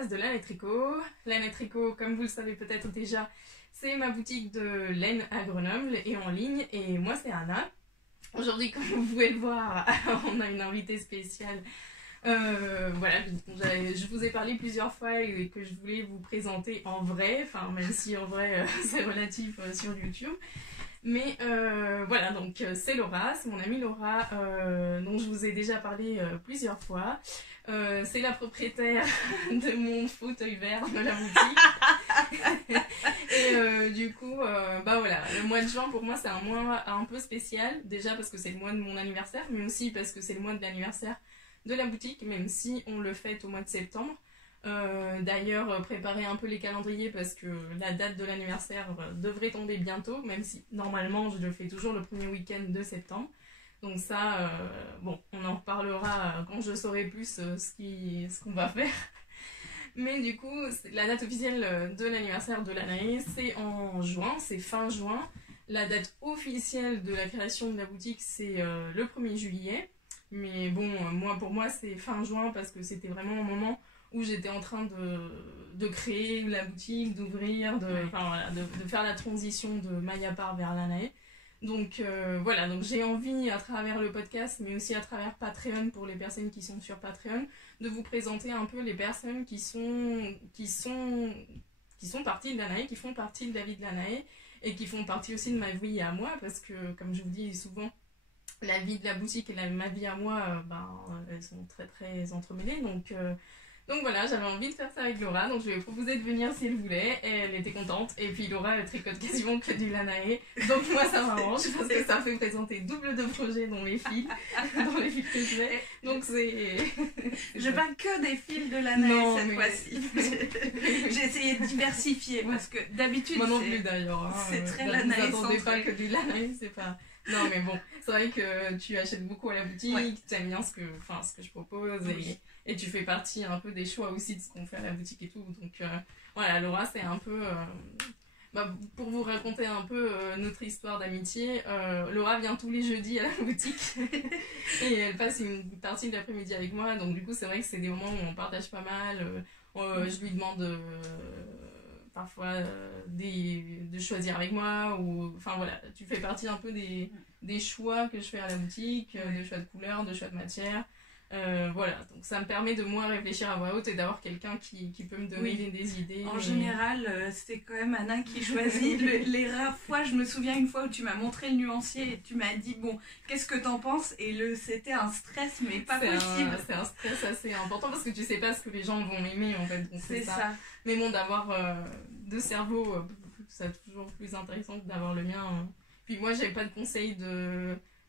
podcast de Laine et Tricot. Laine et Tricot, comme vous le savez peut-être déjà, c'est ma boutique de laine à Grenoble et en ligne. Et moi, c'est Anna. Aujourd'hui, comme vous pouvez le voir, on a une invitée spéciale. Voilà, je vous ai parlé plusieurs fois et que je voulais vous présenter en vrai, enfin même si en vrai c'est relatif sur YouTube. Mais voilà, donc c'est Laura, c'est mon amie Laura, dont je vous ai déjà parlé plusieurs fois. C'est la propriétaire de mon fauteuil vert de la boutique. Et du coup, bah voilà, le mois de juin pour moi c'est un mois un peu spécial. Déjà parce que c'est le mois de mon anniversaire, mais aussi parce que c'est le mois de l'anniversaire de la boutique, même si on le fête au mois de septembre. D'ailleurs, préparez un peu les calendriers parce que la date de l'anniversaire devrait tomber bientôt, même si normalement je le fais toujours le premier week-end de septembre. Donc ça, bon, on en reparlera quand je saurai plus ce qu'on va faire. Mais du coup, la date officielle de l'anniversaire de l'année, c'est en juin, c'est fin juin. La date officielle de la création de la boutique, c'est le 1er juillet. Mais bon, pour moi, c'est fin juin parce que c'était vraiment un moment où j'étais en train de créer la boutique, d'ouvrir, voilà, de faire la transition de Mayapar vers l'Anae. Donc voilà, donc j'ai envie à travers le podcast, mais aussi à travers Patreon pour les personnes qui sont sur Patreon, de vous présenter un peu les personnes qui sont parties de l'Anae, qui font partie de la vie de l'Anae et qui font partie aussi de ma vie à moi, parce que comme je vous dis souvent, la vie de la boutique et ma vie à moi, elles sont très très entremêlées. Donc voilà, j'avais envie de faire ça avec Laura, donc je lui ai proposé de venir si elle voulait, et elle était contente. Et puis Laura, elle tricote quasiment que du Lanae, donc moi ça m'arrange parce que ça fait présenter double de projets dans les fils que je fais. Donc c'est... Je peins que des fils de Lanae cette fois-ci. J'ai essayé de diversifier parce que d'habitude... Moi non plus d'ailleurs. Hein, c'est très Lanae. Vous n'attendez pas que du Lanae, c'est pas... Non mais bon, c'est vrai que tu achètes beaucoup à la boutique, tu aimes bien ce que je propose et tu fais partie un peu des choix aussi de ce qu'on fait à la boutique et tout. Donc voilà, Laura, c'est un peu... pour vous raconter un peu notre histoire d'amitié, Laura vient tous les jeudis à la boutique et elle passe une partie de l'après-midi avec moi. Donc du coup, c'est vrai que c'est des moments où on partage pas mal. Je lui demande... parfois de choisir avec moi ou enfin voilà, tu fais partie un peu des choix que je fais à la boutique, de choix de couleurs, de choix de matière, voilà, donc ça me permet de moins réfléchir à voix haute et d'avoir quelqu'un qui peut me donner des idées. En général, c'est quand même Anna qui choisit. Les rares fois, je me souviens une fois où tu m'as montré le nuancier et tu m'as dit bon, qu'est-ce que t'en penses, et c'était un stress mais pas possible. C'est un stress assez important parce que tu sais pas ce que les gens vont aimer en fait, donc c'est ça. Mais bon, d'avoir deux cerveaux, c'est toujours plus intéressant que d'avoir le mien. Puis moi, j'avais pas de conseils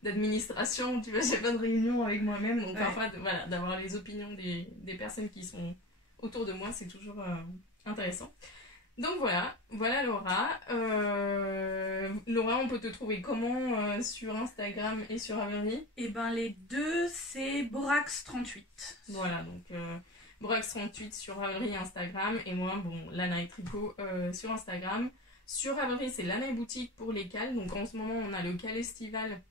d'administration, tu vois, j'ai pas de réunion avec moi-même, donc parfois voilà, d'avoir les opinions des personnes qui sont autour de moi, c'est toujours intéressant. Donc voilà Laura. Laura, on peut te trouver comment sur Instagram et sur Ravelry? Et ben les deux, c'est Borax38. Voilà, donc Borax38 sur Ravelry et Instagram, et moi, Lana et Tricot sur Instagram. Sur Ravelry, c'est Lana Boutique pour les cales, donc en ce moment, on a le cal estival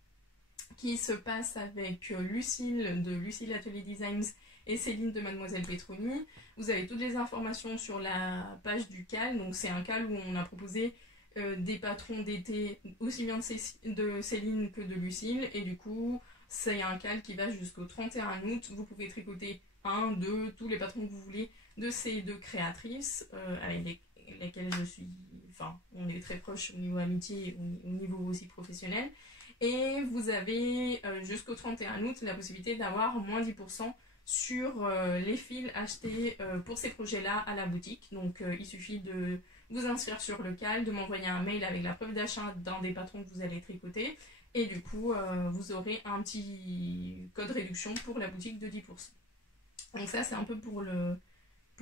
qui se passe avec Lucille de Lucille Atelier Designs et Céline de Mademoiselle Petroni. Vous avez toutes les informations sur la page du cal. Donc c'est un cal où on a proposé des patrons d'été aussi bien de Céline que de Lucille. Et du coup, c'est un cal qui va jusqu'au 31 août. Vous pouvez tricoter un, deux, tous les patrons que vous voulez de ces deux créatrices avec lesquelles je suis... Enfin, on est très proches au niveau amitié et au niveau aussi professionnel. Et vous avez jusqu'au 31 août la possibilité d'avoir moins 10% sur les fils achetés pour ces projets-là à la boutique. Donc il suffit de vous inscrire sur le cal, de m'envoyer un mail avec la preuve d'achat d'un des patrons que vous allez tricoter. Et du coup, vous aurez un petit code réduction pour la boutique de 10%. Donc ça, c'est un peu pour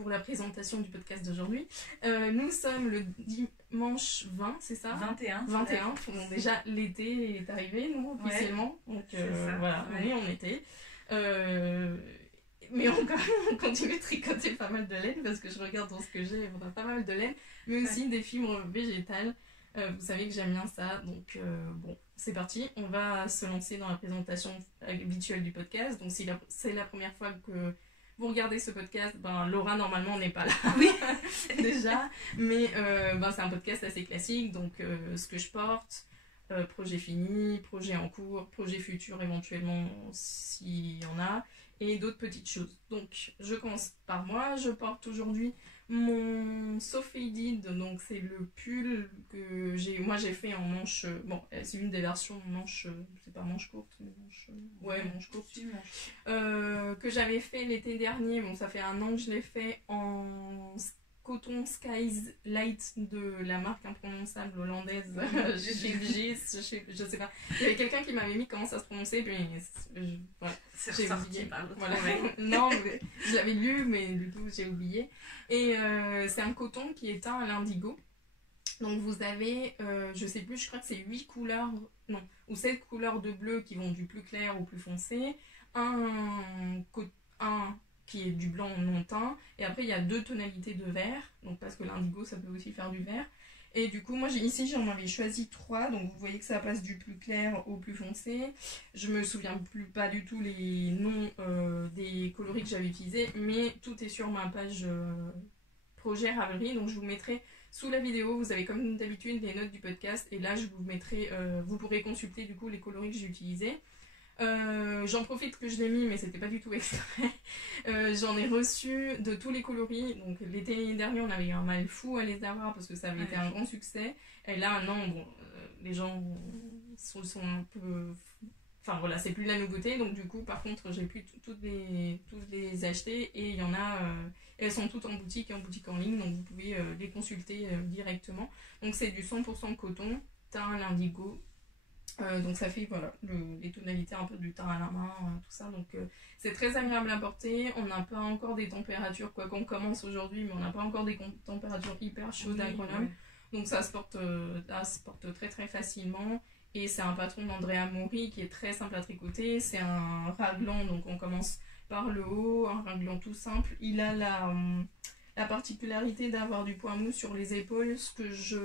la présentation du podcast d'aujourd'hui. Nous sommes le dimanche 20, c'est ça? 21. Bon, déjà, l'été est arrivé, nous, officiellement. Donc voilà, oui, on était. Mais on continue de tricoter pas mal de laine, parce que je regarde dans ce que j'ai, on a pas mal de laine, mais aussi des fibres végétales. Vous savez que j'aime bien ça, donc c'est parti. On va se lancer dans la présentation habituelle du podcast. Donc si c'est la première fois que vous regardez ce podcast, Laura normalement n'est pas là Oui. déjà, mais c'est un podcast assez classique, donc ce que je porte, projet fini, projet en cours, projet futur éventuellement s'il y en a, et d'autres petites choses. Donc je commence par moi, je porte aujourd'hui mon So Faded, donc c'est le pull que j'ai fait en manche, c'est une des versions manche, c'est pas manche courte, mais manche courte, que j'avais fait l'été dernier, bon ça fait 1 an que je l'ai fait en coton Skies Light de la marque imprononçable hollandaise chez Gis, je sais pas. Il y avait quelqu'un qui m'avait mis comment ça se prononçait, puis voilà. C'est J'ai ressorti oublié. par l'autre Voilà. oreille. Non, mais je l'avais lu, mais du coup j'ai oublié. Et c'est un coton qui est teint à l'indigo. Donc vous avez, je sais plus, je crois que c'est 8 couleurs, non, ou 7 couleurs de bleu qui vont du plus clair au plus foncé, un qui est du blanc non teint, et après il y a 2 tonalités de vert, donc parce que l'indigo ça peut aussi faire du vert. Et du coup, moi ici j'en avais choisi 3, donc vous voyez que ça passe du plus clair au plus foncé. Je me souviens pas du tout les noms des coloris que j'avais utilisés, mais tout est sur ma page projet Ravelry, donc je vous mettrai sous la vidéo. Vous avez comme d'habitude les notes du podcast, et là je vous mettrai, vous pourrez consulter du coup les coloris que j'ai utilisés. J'en profite que je l'ai mis, mais c'était pas du tout exprès. J'en ai reçu de tous les coloris. Donc l'été dernier, on avait eu un mal fou à les avoir parce que ça avait été un grand succès. Et là, non, les gens sont un peu. Enfin voilà, c'est plus la nouveauté. Donc du coup, par contre, j'ai pu toutes les acheter, et il y en a. Elles sont toutes en boutique et en boutique en ligne, donc vous pouvez les consulter directement. Donc c'est du 100% coton, teint, l'indigo. Donc ça fait voilà, les tonalités un peu du teint à la main, tout ça. Donc c'est très agréable à porter. On n'a pas encore des températures, quoi qu'on commence aujourd'hui, mais on n'a pas encore des températures hyper chaudes à Grenoble. Ouais. Donc ça se porte très très facilement. Et c'est un patron d'Andrea Mori qui est très simple à tricoter. C'est un raglan, donc on commence par le haut, un raglan tout simple. Il a la particularité d'avoir du point mou sur les épaules, ce que je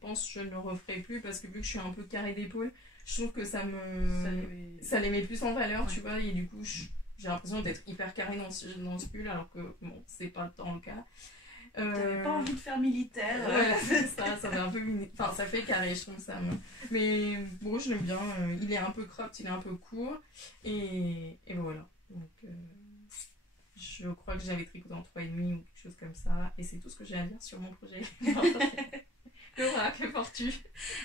pense que je ne referai plus, parce que vu que je suis un peu carré d'épaule, je trouve que ça les met plus en valeur, ouais. Tu vois, et du coup j'ai l'impression d'être hyper carré dans ce pull, alors que bon, c'est pas tant le cas. T'avais pas envie de faire militaire. Voilà, c'est ça fait un peu enfin ça fait carré, je trouve ça. Mais bon, je l'aime bien, il est un peu cropped, il est un peu court, et voilà. Donc je crois que j'avais tricoté en 3,5 ou quelque chose comme ça, et c'est tout ce que j'ai à dire sur mon projet. Laura, que portes-tu?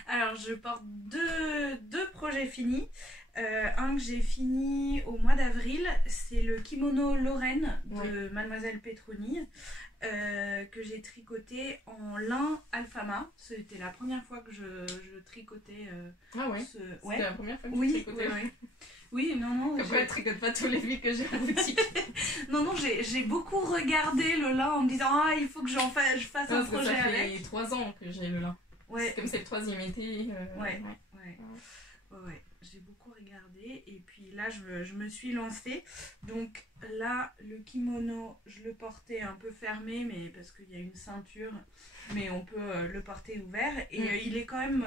Alors je porte deux projets finis. Un que j'ai fini au mois d'avril, c'est le kimono Lorraine de Mademoiselle Petroni, que j'ai tricoté en lin Alfama. C'était la première fois que je tricotais. Ah ouais, c'était la première fois que tu tricotais. Oui, non. Comme elle tricote pas tous les fils que j'ai en boutique. non, j'ai beaucoup regardé le lin en me disant il faut que je fasse un projet avec. Ça fait 3 ans que j'ai le lin. Ouais. Comme c'est le 3e été. Ouais. J'ai beaucoup regardé, et puis là je me suis lancée. Donc là le kimono je le portais un peu fermé, mais parce qu'il y a une ceinture, mais on peut le porter ouvert, et il est quand même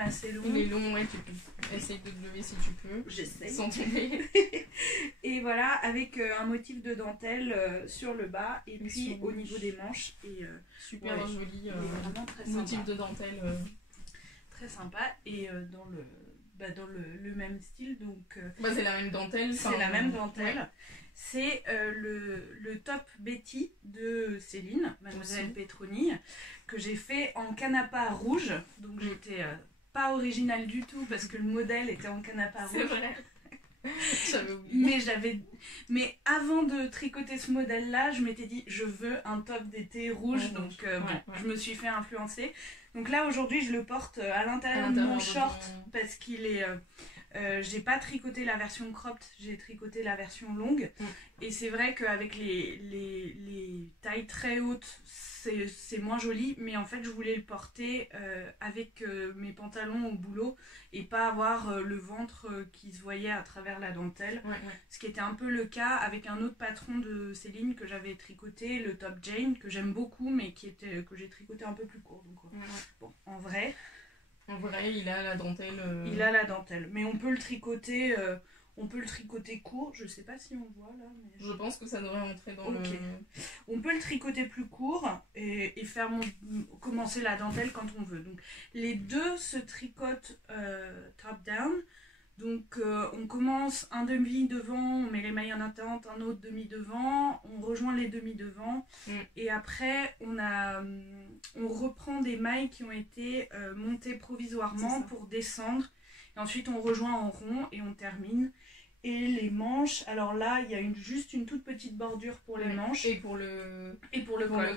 assez long. Il est long, ouais, tu peux essayer de te lever si tu peux. J'essaie. Sans tomber. Et voilà, avec un motif de dentelle sur le bas, et puis au niveau des manches. Et, super joli très motif de dentelle. Très sympa, et dans le même style, donc c'est la même dentelle. C'est la même dentelle. Ouais. C'est le top Betty de Céline, Mademoiselle Petroni, que j'ai fait en canapa rouge. Donc j'étais pas originale du tout, parce que le modèle était en canapa rouge. C'est vrai. J'avais oublié. Mais avant de tricoter ce modèle-là, je m'étais dit je veux un top d'été rouge, donc je me suis fait influencer. Donc là aujourd'hui je le porte à l'intérieur de mon short, parce qu'il est j'ai pas tricoté la version cropped, j'ai tricoté la version longue, et c'est vrai qu'avec les tailles très hautes c'est moins joli, mais en fait je voulais le porter avec mes pantalons au boulot, et pas avoir le ventre qui se voyait à travers la dentelle, ce qui était un peu le cas avec un autre patron de Céline que j'avais tricoté, le top Jane, que j'aime beaucoup, mais que j'ai tricoté un peu plus court. Donc, bon, en vrai, il a la dentelle. Il a la dentelle, mais on peut le tricoter On peut le tricoter court, je sais pas si on voit là. Mais... Je pense que ça devrait rentrer dans le... On peut le tricoter plus court et faire commencer la dentelle quand on veut. Donc les deux se tricotent top-down. Donc on commence un demi devant, on met les mailles en attente, un autre demi devant, on rejoint les demi devant et après on reprend des mailles qui ont été montées provisoirement pour descendre et ensuite on rejoint en rond et on termine. Et les manches, alors là il y a juste une toute petite bordure pour les manches et pour le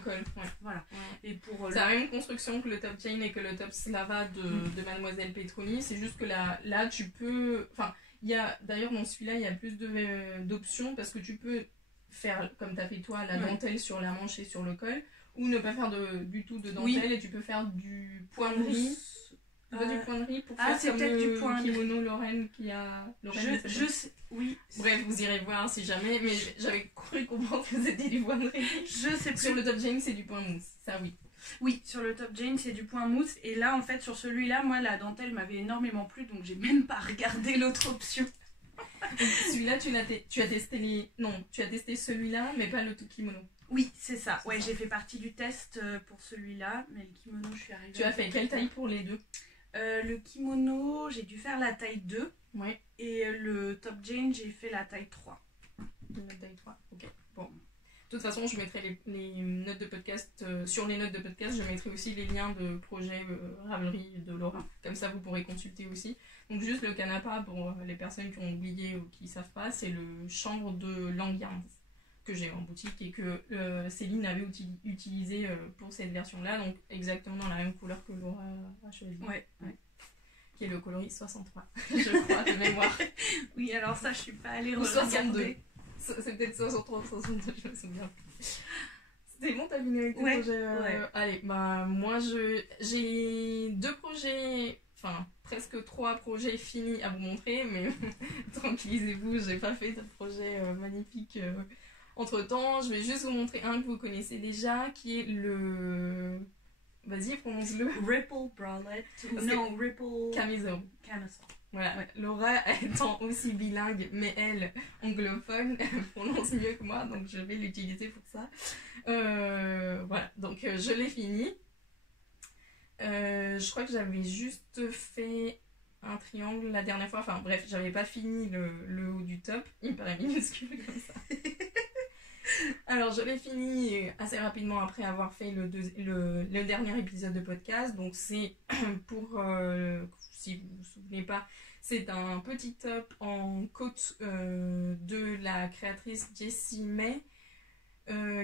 col. Voilà. Et pour c'est la même construction que le top chain et que le top slava de Mademoiselle Petroni, c'est juste que là tu peux, enfin il y a d'ailleurs dans celui-là il y a plus d'options parce que tu peux faire comme tu as fait toi la dentelle sur la manche et sur le col ou ne pas faire du tout de dentelle et tu peux faire du point de riz. Du point de riz pour faire comme le kimono Lorraine qui a... Je sais, oui. Bref, vous irez voir si jamais, mais j'avais cru comprendre que c'était du point de riz. Je sais plus. Sur le top Jane, c'est du point mousse, ça oui. Oui, sur le top Jane, c'est du point mousse. Et là, en fait, sur celui-là, moi, la dentelle m'avait énormément plu, donc j'ai même pas regardé l'autre option. Celui-là, tu as testé tu as testé celui-là, mais pas le tout kimono. Oui, c'est ça. Ouais, j'ai fait partie du test pour celui-là, mais le kimono, je suis arrivée. Tu as fait quelle taille pour les deux? Le kimono, j'ai dû faire la taille 2. Ouais. Et le top Jane, j'ai fait la taille 3. La taille 3, ok. Bon. De toute façon, je mettrai les notes de podcast. Sur les notes de podcast, je mettrai aussi les liens de projet Ravelry de Laura. Comme ça, vous pourrez consulter aussi. Donc, juste le canapa, pour les personnes qui ont oublié ou qui ne savent pas, c'est le chanvre de Langyarn que j'ai en boutique et que Céline avait utilisé pour cette version-là. Donc, exactement dans la même couleur que Laura a choisi. Ouais. Qui est le coloris 63, je crois, de mémoire. Oui, alors ça, je suis pas allée regarder. 62. C'est peut-être 63 ou 62, je me souviens. C'était bon, t'as fini avec tes projets Allez, bah moi j'ai 2 projets, enfin presque 3 projets finis à vous montrer, mais tranquillisez-vous, j'ai pas fait de projet magnifique entre temps. Je vais juste vous montrer un que vous connaissez déjà, qui est le... Vas-y, prononce-le. Ripple bralette. Non, Ripple... Camisole. Voilà, Laura étant aussi bilingue, mais elle, anglophone, elle prononce mieux que moi, donc je vais l'utiliser pour ça. Voilà, donc je l'ai fini. Je crois que j'avais juste fait un triangle la dernière fois. Enfin bref, j'avais pas fini le haut du top. Il me paraît minuscule comme ça. Alors je l'ai fini assez rapidement après avoir fait le dernier épisode de podcast. Donc c'est pour, si vous vous souvenez pas, c'est un petit top en côte de la créatrice Jessie May.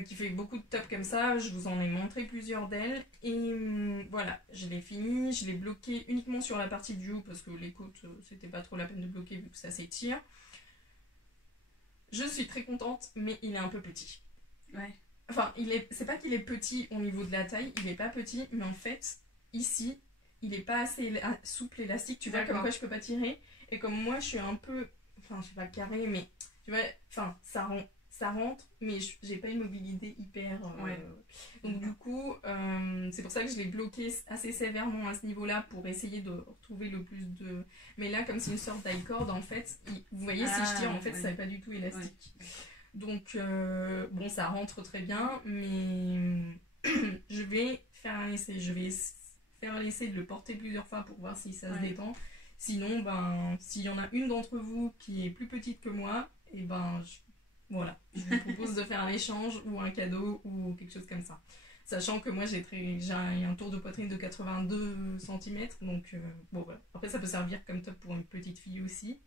Qui fait beaucoup de tops comme ça, je vous en ai montré plusieurs d'elles et voilà, je l'ai fini, je l'ai bloqué uniquement sur la partie du haut parce que les côtes c'était pas trop la peine de bloquer vu que ça s'étire. Je suis très contente, mais il est un peu petit. Ouais. Enfin, c'est pas qu'il est petit au niveau de la taille, il est pas petit, mais en fait, ici, il est pas assez souple, élastique, tu vois, comme quoi je peux pas tirer. Et comme moi je suis un peu, enfin je sais pas carré, mais tu vois, enfin ça rentre, mais j'ai pas une mobilité hyper... Donc du coup, c'est pour ça que je l'ai bloqué assez sévèrement à ce niveau-là pour essayer de retrouver le plus de... Mais là, comme c'est une sorte d'i-cord, en fait, vous voyez, si je tire, en fait, ça n'est pas du tout élastique. Ouais. Donc, bon, ça rentre très bien, mais je vais faire un essai. Je vais faire l'essai de le porter plusieurs fois pour voir si ça se détend. Sinon, ben, s'il y en a une d'entre vous qui est plus petite que moi, et ben... Voilà, je vous propose de faire un échange ou un cadeau ou quelque chose comme ça. Sachant que moi j'ai un tour de poitrine de 82 cm, donc bon voilà. Après ça peut servir comme top pour une petite fille aussi.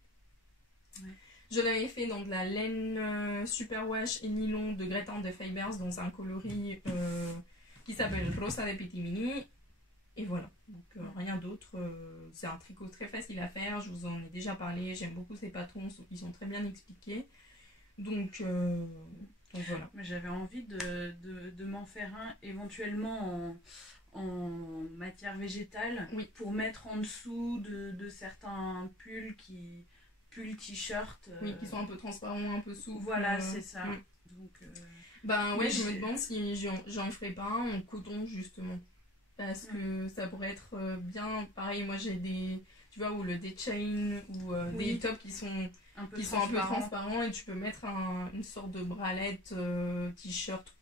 Ouais. Je l'avais fait dans de la laine superwash et nylon de Greta and the Fibers dans un coloris qui s'appelle Rosa de Pitimini. Et voilà, donc rien d'autre. C'est un tricot très facile à faire, je vous en ai déjà parlé, j'aime beaucoup ces patrons, ils sont très bien expliqués. Donc voilà. J'avais envie de m'en faire un éventuellement en matière végétale pour mettre en dessous de certains pulls t-shirts. Qui sont un peu transparents, un peu souples. Voilà, c'est ça. Donc, ben ouais, je me demande si j'en ferai pas un en coton justement. Parce que ça pourrait être bien. Pareil, moi j'ai des... Tu tu vois, ou le day chain, ou des tops qui sont un peu transparents, et tu peux mettre une sorte de bralette, t-shirt,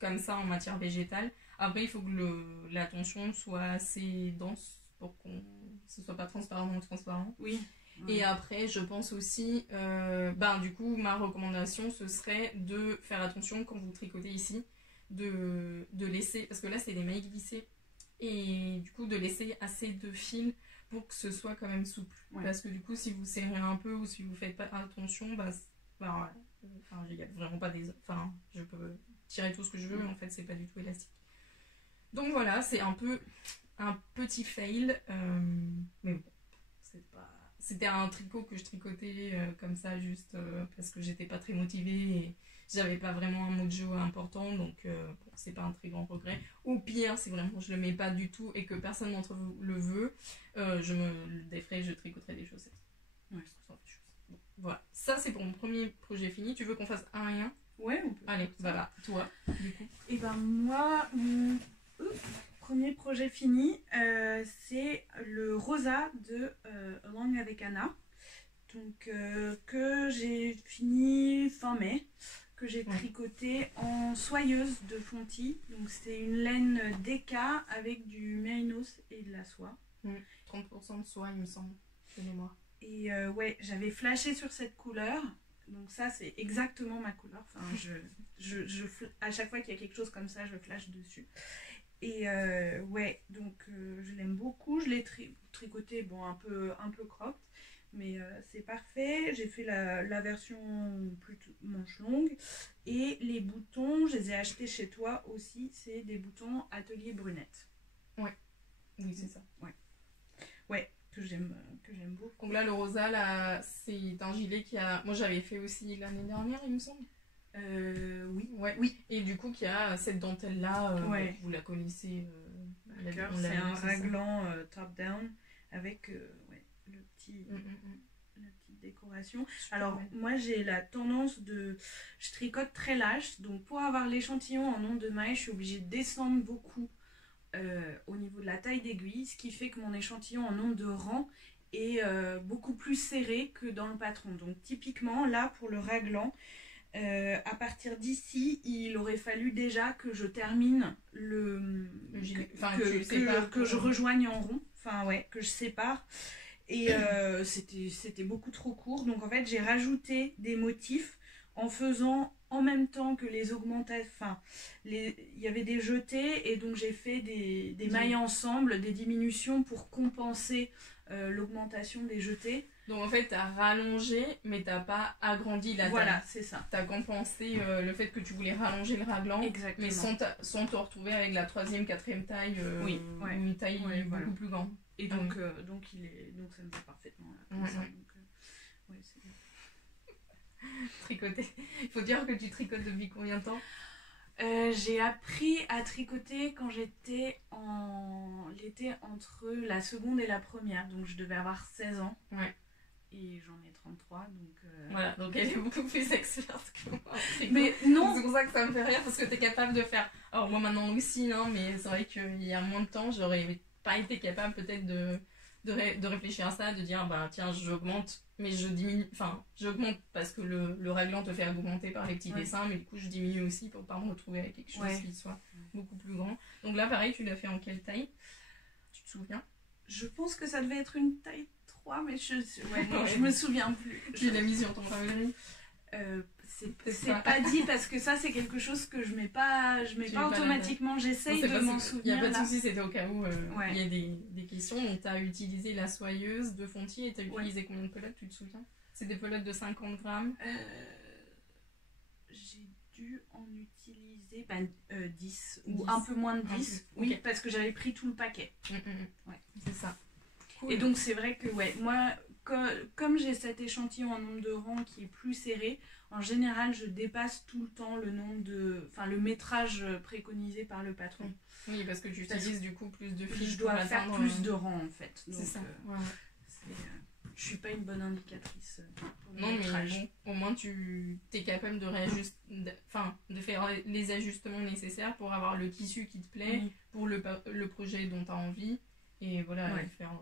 comme ça, en matière végétale. Après, il faut que la tension soit assez dense pour que ce soit pas transparent ou transparent. Oui. Et après, je pense aussi, du coup, ma recommandation, ce serait de faire attention quand vous tricotez ici, de laisser, parce que là, c'est des mailles glissées, et du coup, de laisser assez de fil pour que ce soit quand même souple. Ouais. Parce que du coup, si vous serrez un peu ou si vous faites pas attention, il y a vraiment pas des... Enfin, je peux tirer tout ce que je veux, mais en fait, c'est pas du tout élastique. Donc voilà, c'est un peu un petit fail, mais bon, c'est pas... C'était un tricot que je tricotais comme ça juste parce que j'étais pas très motivée et j'avais pas vraiment un mojo important, donc c'est pas un très grand regret. Au pire, si vraiment je le mets pas du tout et que personne d'entre vous le veut, je me défrais, je tricoterai des chaussettes. Ouais. Bon, voilà, ça c'est pour mon premier projet fini. Tu veux qu'on fasse un et un? Ouais, on peut. Allez, voilà, toi, du coup. Et moi, premier projet fini, c'est le rosa de Along avec Anna, donc que j'ai fini fin mai, que j'ai tricoté en soyeuse de Fonty. Donc c'est une laine DK avec du mérinos et de la soie. 30% de soie, il me semble, de mémoire. Et j'avais flashé sur cette couleur. Donc ça, c'est exactement ma couleur. Enfin, à chaque fois qu'il y a quelque chose comme ça, je flash dessus. Et donc je l'aime beaucoup. Je l'ai tricoté, un peu cropped, mais c'est parfait. J'ai fait la version plutôt manche longue. Et les boutons, je les ai achetés chez toi aussi. C'est des boutons Atelier Brunette. Ouais, oui, c'est ça. Ouais, que j'aime beaucoup. Donc là, le rosa, là, c'est un gilet qui a... Moi, j'avais fait aussi l'année dernière, il me semble. Oui. Et du coup, qui a cette dentelle-là, vous la connaissez. C'est un raglan top-down avec la petite décoration. Alors, moi, j'ai la tendance je tricote très lâche, donc pour avoir l'échantillon en nombre de mailles, je suis obligée de descendre beaucoup au niveau de la taille d'aiguille, ce qui fait que mon échantillon en nombre de rangs est beaucoup plus serré que dans le patron. Donc, typiquement, là, pour le raglan, à partir d'ici, il aurait fallu déjà que je termine le gilet, que je rejoigne en rond, que je sépare. Et c'était beaucoup trop court. Donc en fait, j'ai rajouté des motifs en faisant en même temps que les augmentations. Il y avait des jetés et donc j'ai fait des mailles ensemble, des diminutions pour compenser l'augmentation des jetés. Donc en fait, t'as rallongé, mais t'as pas agrandi la taille. Voilà, c'est ça. T'as compensé le fait que tu voulais rallonger le raglan, mais sans te retrouver avec la 3e, 4e taille, une taille beaucoup plus grande. Et donc ça me va parfaitement là. C'est bien. Tricoter. Il faut dire que tu tricotes depuis combien de temps? J'ai appris à tricoter quand j'étais en l'été entre la seconde et la première, donc je devais avoir 16 ans. Ouais. Et j'en ai 33, donc... Voilà, donc elle est beaucoup plus experte que moi. Mais non. C'est pour ça que ça me fait rire, parce que t'es capable de faire... Alors moi maintenant aussi, hein, mais c'est vrai qu'il y a moins de temps, j'aurais pas été capable peut-être de réfléchir à ça, de dire, tiens, j'augmente, mais je diminue... Enfin, j'augmente parce que le raglan te fait augmenter par les petits dessins, mais du coup je diminue aussi pour pas me retrouver avec quelque chose qui soit beaucoup plus grand. Donc là, pareil, tu l'as fait en quelle taille? Tu te souviens? Je pense que ça devait être une taille 3, mais je me souviens plus. Tu l'as mis sur ton favori? C'est pas dit parce que ça c'est quelque chose que je mets pas automatiquement. J'essaye de m'en souvenir. Il n'y a pas de souci, c'était au cas où il y a des questions. Donc tu as utilisé la soyeuse de Fonty et tu as utilisé combien de pelotes, tu te souviens? C'est des pelotes de 50 grammes. J'ai dû en utiliser 10 ou un peu moins de 10. Oui, parce que j'avais pris tout le paquet. C'est ça. Cool. Et donc c'est vrai que moi, comme j'ai cet échantillon en nombre de rangs qui est plus serré, en général je dépasse tout le temps le métrage préconisé par le patron. Oui, parce que tu utilises du coup plus de fils. Je dois faire plus de rangs en fait. C'est ça. Je suis pas une bonne indicatrice pour le métrage. Mais bon, au moins tu es capable de de faire les ajustements nécessaires pour avoir le tissu qui te plaît, pour le projet dont tu as envie, et voilà, faire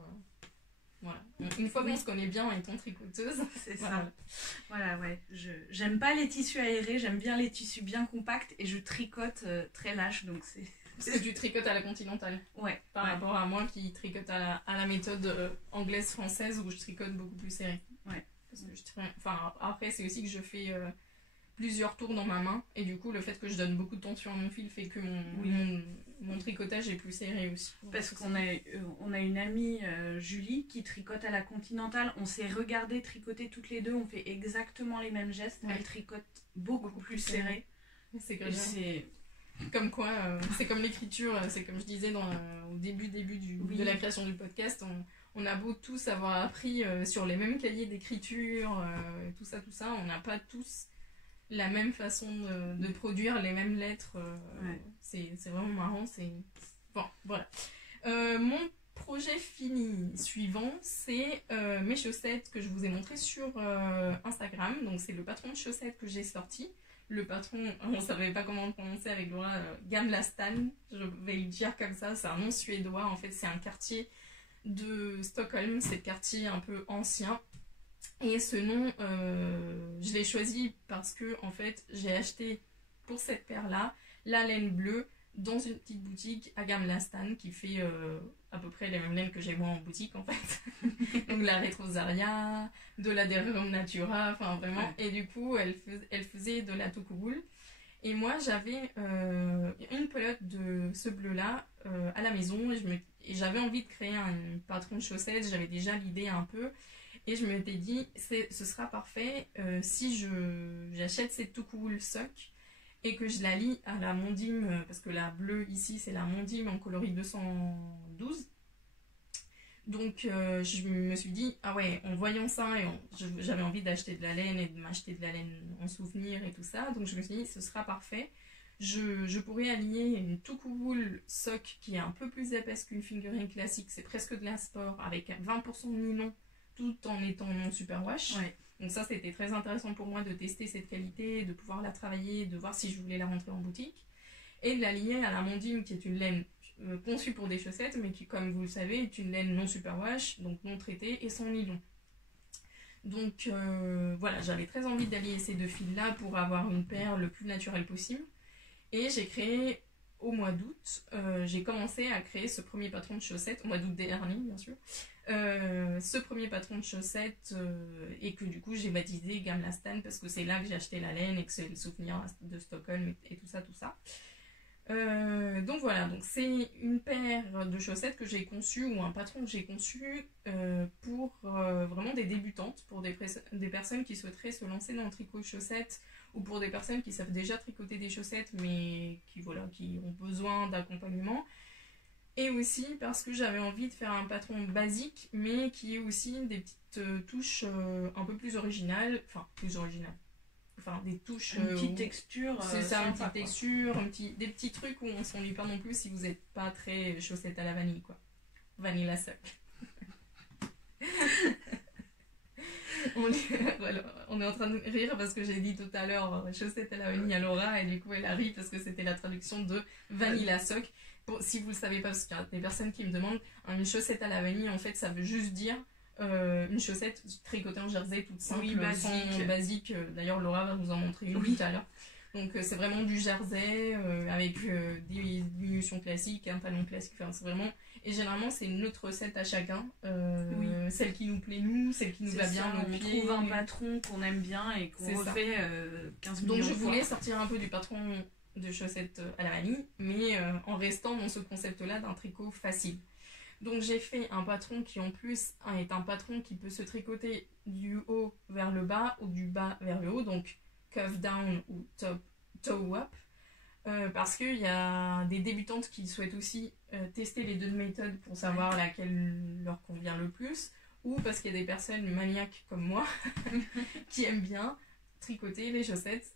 Voilà. Une fois qu'on se connaît bien étant tricoteuse. C'est ça. Voilà, ouais. J'aime pas les tissus aérés, j'aime bien les tissus bien compacts et je tricote très lâche, donc c'est... Parce que tu tricotes à la continentale. Ouais. Par rapport à moi qui tricote à la méthode anglaise-française où je tricote beaucoup plus serré. Ouais. Parce que après, c'est aussi que je fais plusieurs tours dans ma main. Et du coup, le fait que je donne beaucoup de tension à mon fil fait que mon tricotage est plus serré aussi. Parce qu'on a une amie, Julie, qui tricote à la continentale. On s'est regardé tricoter toutes les deux. On fait exactement les mêmes gestes. Ouais. Elle tricote beaucoup plus serré. C'est que c'est... Comme quoi, c'est comme l'écriture, c'est comme je disais au début de la création du podcast, on a beau tous avoir appris sur les mêmes cahiers d'écriture, tout ça, on n'a pas tous la même façon de produire les mêmes lettres. C'est vraiment marrant. Bon, voilà. Mon projet fini suivant, c'est mes chaussettes que je vous ai montrées sur Instagram. Donc c'est le patron de chaussettes que j'ai sorti. Le patron, on ne savait pas comment le prononcer avec Laura, Gamla stan, je vais le dire comme ça, c'est un nom suédois, en fait c'est un quartier de Stockholm, c'est le quartier un peu ancien. Et ce nom, je l'ai choisi parce que en fait j'ai acheté pour cette paire-là la laine bleue dans une petite boutique à Gamla stan qui fait à peu près les mêmes laines que j'ai moi en boutique en fait. Donc la Retrosaria, de la Derum Natura, enfin vraiment. Ouais. Et du coup elle faisait de la Tokugul. Et moi j'avais une pelote de ce bleu là à la maison et j'avais envie de créer un patron de chaussettes, j'avais déjà l'idée un peu. Et je m'étais dit ce sera parfait si j'achète cette Tokugul sock et que je la lie à la Mondim, parce que la bleue ici c'est la Mondim en coloris 212. Donc je me suis dit, ah ouais, en voyant ça, j'avais envie d'acheter de la laine et de m'acheter de la laine en souvenir et tout ça, donc je me suis dit, ce sera parfait. Je pourrais aligner une Tokugul sock qui est un peu plus épaisse qu'une fingering classique, c'est presque de la sport, avec 20% de nylon, tout en étant non superwash. Ouais. Donc ça, c'était très intéressant pour moi de tester cette qualité, de pouvoir la travailler, de voir si je voulais la rentrer en boutique. Et de la lier à la Mondim, qui est une laine conçue pour des chaussettes, mais qui, comme vous le savez, est une laine non superwash, donc non traitée et sans nylon. Donc voilà, j'avais très envie d'allier ces deux fils-là pour avoir une paire le plus naturelle possible. Et j'ai créé, au mois d'août, j'ai commencé à créer ce premier patron de chaussettes, au mois d'août dernier, bien sûr. Ce premier patron de chaussettes et que du coup j'ai baptisé Gamla stan parce que c'est là que j'ai acheté la laine et que c'est le souvenir de Stockholm et tout ça. Donc voilà, donc c'est une paire de chaussettes que j'ai conçue ou un patron que j'ai conçu pour vraiment des débutantes, pour des personnes qui souhaiteraient se lancer dans le tricot de chaussettes ou pour des personnes qui savent déjà tricoter des chaussettes mais qui ont besoin d'accompagnement. Et aussi parce que j'avais envie de faire un patron basique, mais qui est aussi des petites touches un peu plus originales. Enfin, des touches... Une petite texture. C'est ça, une petite texture, des petits trucs où on s'ennuie pas non plus si vous n'êtes pas très chaussettes à la vanille, quoi. Vanilla sock. On est en train de rire parce que j'ai dit tout à l'heure chaussettes à la vanille à Laura et du coup elle a ri parce que c'était la traduction de vanilla sock. Si vous le savez pas, parce qu'il y a des personnes qui me demandent, une chaussette à la vanille, en fait, ça veut juste dire une chaussette tricotée en jersey toute simple, basique. D'ailleurs, Laura va vous en montrer une tout à l'heure. Donc, c'est vraiment du jersey avec des diminutions classiques, un talon classique. Enfin, c'est vraiment... Et généralement, c'est une autre recette à chacun. Celle qui nous plaît, nous, celle qui nous va bien, nos pieds. On trouve un patron qu'on aime bien et qu'on refait 15 millions de fois. Donc, je voulais sortir un peu du patron de chaussettes à la vanille, mais en restant dans ce concept-là d'un tricot facile. Donc j'ai fait un patron qui en plus est un patron qui peut se tricoter du haut vers le bas ou du bas vers le haut, donc cuff down ou toe up, parce qu'il y a des débutantes qui souhaitent aussi tester les deux méthodes pour savoir laquelle leur convient le plus, ou parce qu'il y a des personnes maniaques comme moi qui aiment bien tricoter les chaussettes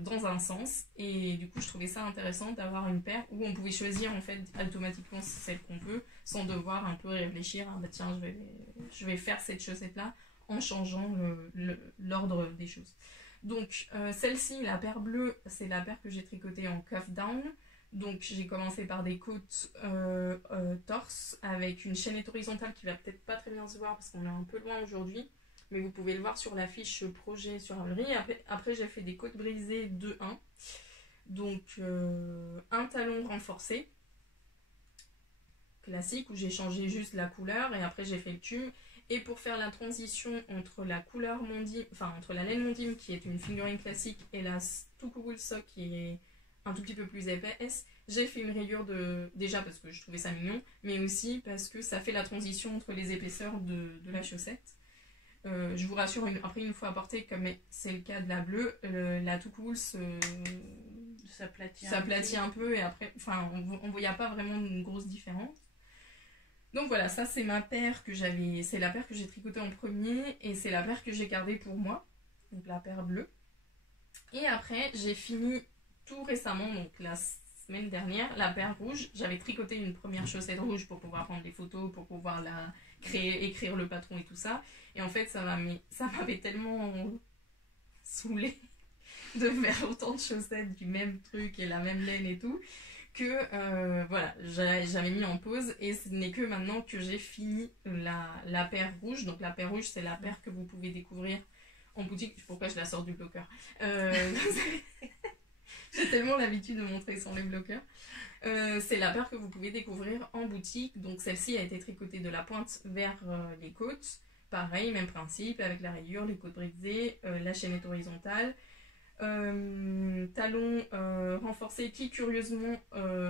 dans un sens, et du coup je trouvais ça intéressant d'avoir une paire où on pouvait choisir en fait automatiquement celle qu'on veut sans devoir un peu réfléchir tiens je vais faire cette chaussette là en changeant l'ordre des choses. Donc celle-ci, la paire bleue, c'est la paire que j'ai tricotée en cuff down, Donc j'ai commencé par des côtes torse avec une chaînette horizontale qui va peut-être pas très bien se voir parce qu'on est un peu loin aujourd'hui. Mais vous pouvez le voir sur la fiche projet sur Ravelry. Après j'ai fait des côtes brisées 2-1. Donc un talon renforcé classique où j'ai changé juste la couleur et après j'ai fait le tume. Et pour faire la transition entre la couleur Mondim, enfin entre la laine Mondim qui est une figurine classique et la Tukugul Sock qui est un tout petit peu plus épaisse, j'ai fait une rayure déjà parce que je trouvais ça mignon, mais aussi parce que ça fait la transition entre les épaisseurs de la chaussette. Je vous rassure, après une fois portée, comme c'est le cas de la bleue, la Tukugul s'aplatit un peu et après, enfin, on ne voyait pas vraiment une grosse différence. Donc voilà, ça c'est ma paire c'est la paire que j'ai tricotée en premier et c'est la paire que j'ai gardée pour moi, donc la paire bleue. Et après j'ai fini tout récemment, donc la semaine dernière, la paire rouge. J'avais tricoté une première chaussette rouge pour pouvoir prendre des photos, pour pouvoir écrire le patron et tout ça. Et en fait ça m'avait tellement saoulée de faire autant de chaussettes du même truc et la même laine et tout, que voilà, j'avais mis en pause et ce n'est que maintenant que j'ai fini la paire rouge. Donc la paire rouge c'est la paire que vous pouvez découvrir en boutique. Pourquoi je la sors du bloqueur j'ai tellement l'habitude de montrer sans les bloqueurs. C'est la paire que vous pouvez découvrir en boutique. Donc celle-ci a été tricotée de la pointe vers les côtes. Pareil, même principe, avec la rayure, les côtes brisées, la chaînette horizontale. Talon renforcé qui curieusement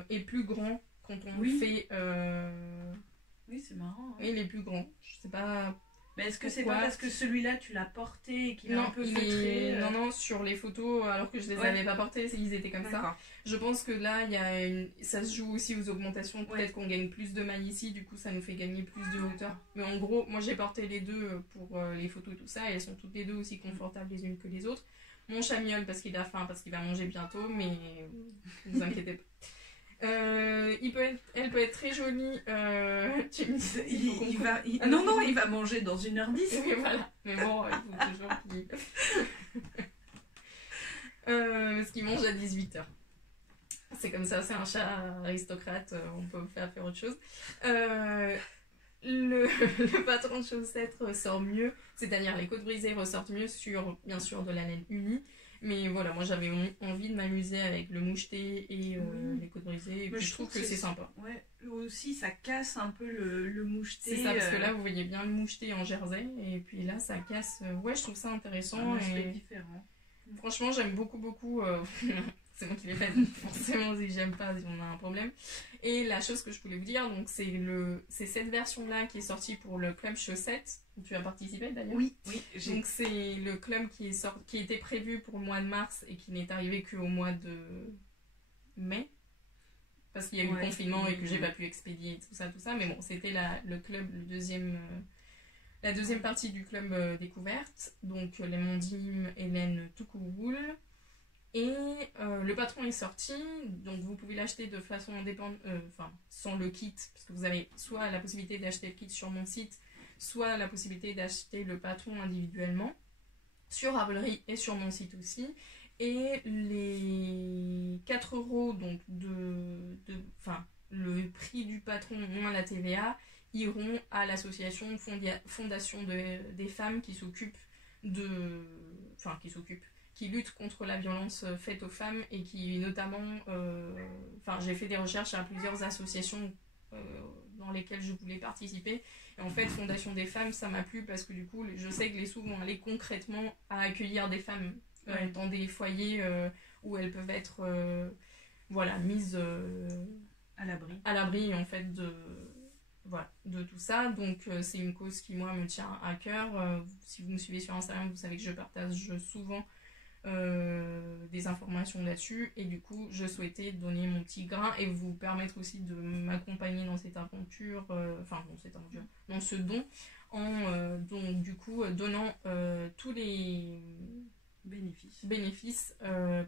est plus grand quand on le fait. Oui, c'est marrant. Hein. Oui, il est plus grand. Je sais pas. Mais est-ce que c'est pas parce que celui-là tu l'as porté et qu'il est un peu feutré Non, sur les photos, alors que je les avais pas portés, ils étaient comme ça. Je pense que là, ça se joue aussi aux augmentations. Peut-être qu'on gagne plus de mailles ici, du coup ça nous fait gagner plus de hauteur. Mais en gros, moi j'ai porté les deux pour les photos et tout ça, et elles sont toutes les deux aussi confortables les unes que les autres. Mon chamiole parce qu'il a faim, parce qu'il va manger bientôt, mais ne vous inquiétez pas. Elle peut être très jolie. Tu me disais, il va manger dans 1h10. Oui, voilà. Mais bon, il faut toujours qu'il. Parce qu'il mange à 18h. C'est comme ça, c'est un chat aristocrate, on peut faire autre chose. Le patron de chaussettes ressort mieux, c'est-à-dire les côtes brisées ressortent mieux sur, bien sûr, de la laine unie. Mais voilà, moi j'avais envie de m'amuser avec le moucheté et les côtes brisées. Et puis je trouve que c'est sympa. Ouais, aussi ça casse un peu le moucheté. C'est ça, parce que là vous voyez bien le moucheté en jersey. Et puis là ça casse. Ouais, je trouve ça intéressant. C'est différent. Franchement, j'aime beaucoup. C'est moi qui l'ai fait, forcément si j'aime pas, si on a un problème. Et la chose que je voulais vous dire, donc c'est cette version-là qui est sortie pour le club chaussettes. Tu as participé d'ailleurs. Oui. Donc c'est le club qui était prévu pour le mois de mars et qui n'est arrivé qu'au mois de mai. Parce qu'il y a eu le confinement et que j'ai pas pu expédier tout ça. Mais bon, c'était le club, la deuxième partie du club découverte. Donc les Mondim, Hélène, Tukugul. Et le patron est sorti, donc vous pouvez l'acheter de façon indépendante, sans le kit, parce que vous avez soit la possibilité d'acheter le kit sur mon site, soit la possibilité d'acheter le patron individuellement, sur Ravelry et sur mon site aussi. Et les 4 €, donc le prix du patron moins la TVA, iront à l'association Fondation des femmes qui lutte contre la violence faite aux femmes et qui notamment, j'ai fait des recherches à plusieurs associations dans lesquelles je voulais participer. Et en fait, Fondation des femmes, ça m'a plu parce que du coup, je sais que les sous vont aller concrètement à accueillir des femmes dans des foyers où elles peuvent être mises à l'abri en fait de tout ça. Donc c'est une cause qui moi me tient à cœur. Si vous me suivez sur Instagram, vous savez que je partage souvent des informations là-dessus, et du coup je souhaitais donner mon petit grain et vous permettre aussi de m'accompagner dans cette aventure, dans ce don, en donc du coup donnant tous les bénéfices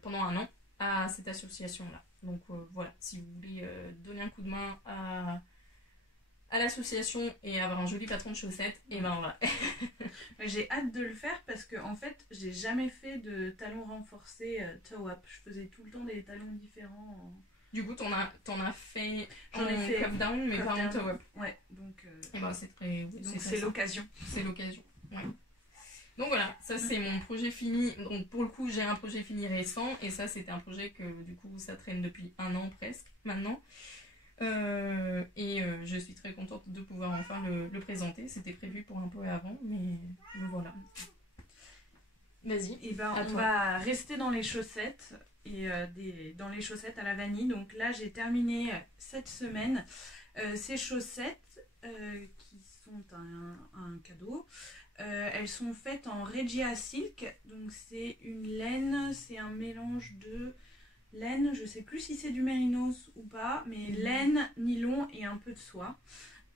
pendant un an à cette association là. Donc voilà, si vous voulez donner un coup de main à l'association et avoir un joli patron de chaussettes, et ben voilà. J'ai hâte de le faire parce que en fait j'ai jamais fait de talons renforcés toe up. Je faisais tout le temps des talons différents Du coup, t'en as fait J'en ai fait cup down, mais pas en toe up. Ouais, donc et ben, c'est très... donc c'est l'occasion. C'est l'occasion, ouais. Donc voilà, ça c'est mon projet fini. Donc pour le coup, j'ai un projet fini récent, et ça c'était un projet que du coup ça traîne depuis 1 an presque maintenant. Je suis très contente de pouvoir enfin le présenter. C'était prévu pour un peu avant, mais voilà. Vas-y. Et ben on va rester dans les chaussettes et dans les chaussettes à la vanille. Donc là j'ai terminé cette semaine ces chaussettes qui sont un cadeau. Elles sont faites en Regia Silk, donc c'est une laine, c'est un mélange de laine, je sais plus si c'est du mérinos ou pas, mais laine, nylon et un peu de soie.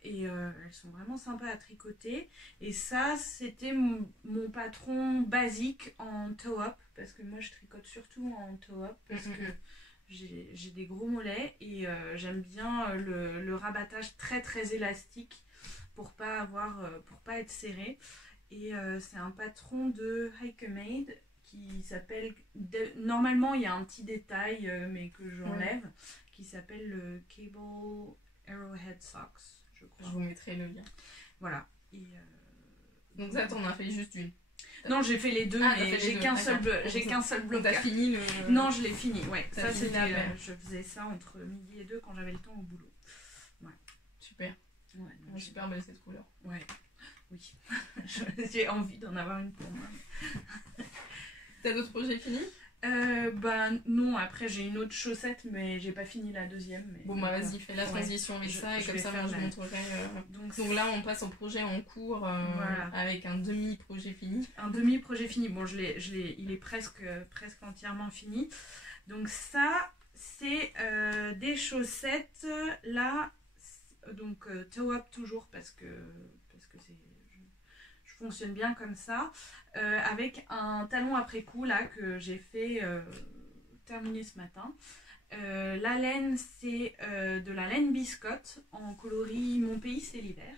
Et elles sont vraiment sympas à tricoter. Et ça, c'était mon patron basique en toe-up, parce que moi je tricote surtout en toe-up, parce que j'ai des gros mollets et j'aime bien le rabattage très très élastique pour pas être serré. Et c'est un patron de Hikemade qui s'appelle... Normalement, il y a un petit détail, mais que j'enlève, qui s'appelle le Cable Arrowhead Socks, je crois. Je vous mettrai le lien. Voilà. Et, donc ça, t'en as fait juste une? Non, j'ai fait les deux, mais j'ai qu'un seul bloc. T'as fini le... Non, je l'ai fini, ouais. Ça, c'était... je faisais ça entre midi et 2 quand j'avais le temps au boulot. Ouais. Super. Ouais, non, super belle cette couleur. Ouais. Oui, j'ai envie d'en avoir une pour moi. T'as d'autres projets finis? Non, après j'ai une autre chaussette, mais j'ai pas fini la deuxième. Mais bon, bah vas-y, fais la transition avec ça, et comme ça, moi je montrerai. Donc là, on passe au projet en cours voilà. Avec un demi-projet fini. Un demi-projet fini, bon, il est presque entièrement fini. Donc ça, c'est des chaussettes, là, donc toe-up toujours, parce que je fonctionne bien comme ça, avec un talon après coup là que j'ai fait terminer ce matin. La laine, c'est de la laine biscotte en coloris Mon pays c'est l'hiver.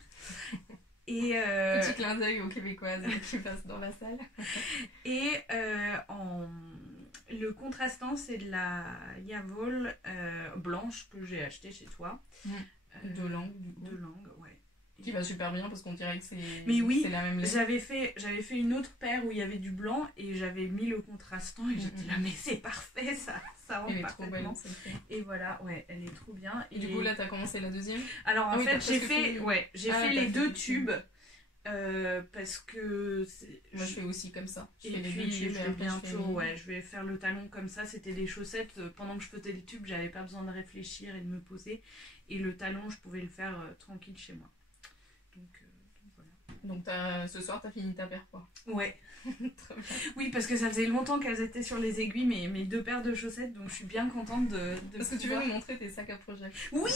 Et petit clin d'œil aux Québécoises qui passent dans la salle. Et le contrastant, c'est de la Yavol blanche que j'ai acheté chez toi. De langue, ouais. Qui va super bien parce qu'on dirait que c'est la même laine. J'avais fait une autre paire où il y avait du blanc et j'avais mis le contrastant et j'étais là, mais c'est parfait, ça rend elle est parfaitement. trop belle, et voilà, ouais, elle est trop bien. Et du coup là t'as commencé la deuxième? Alors en fait j'ai fait les deux tubes parce que moi je fais aussi comme ça. Je vais faire le talon comme ça. C'était des chaussettes, pendant que je faisais les tubes j'avais pas besoin de réfléchir et de me poser, et le talon je pouvais le faire tranquille chez moi. Donc voilà. Donc ce soir, t'as fini ta paire, quoi. Ouais. Très bien. Oui, parce que ça faisait longtemps qu'elles étaient sur les aiguilles, mes deux paires de chaussettes, donc je suis bien contente de Parce que tu veux nous montrer tes sacs à projet? Oui.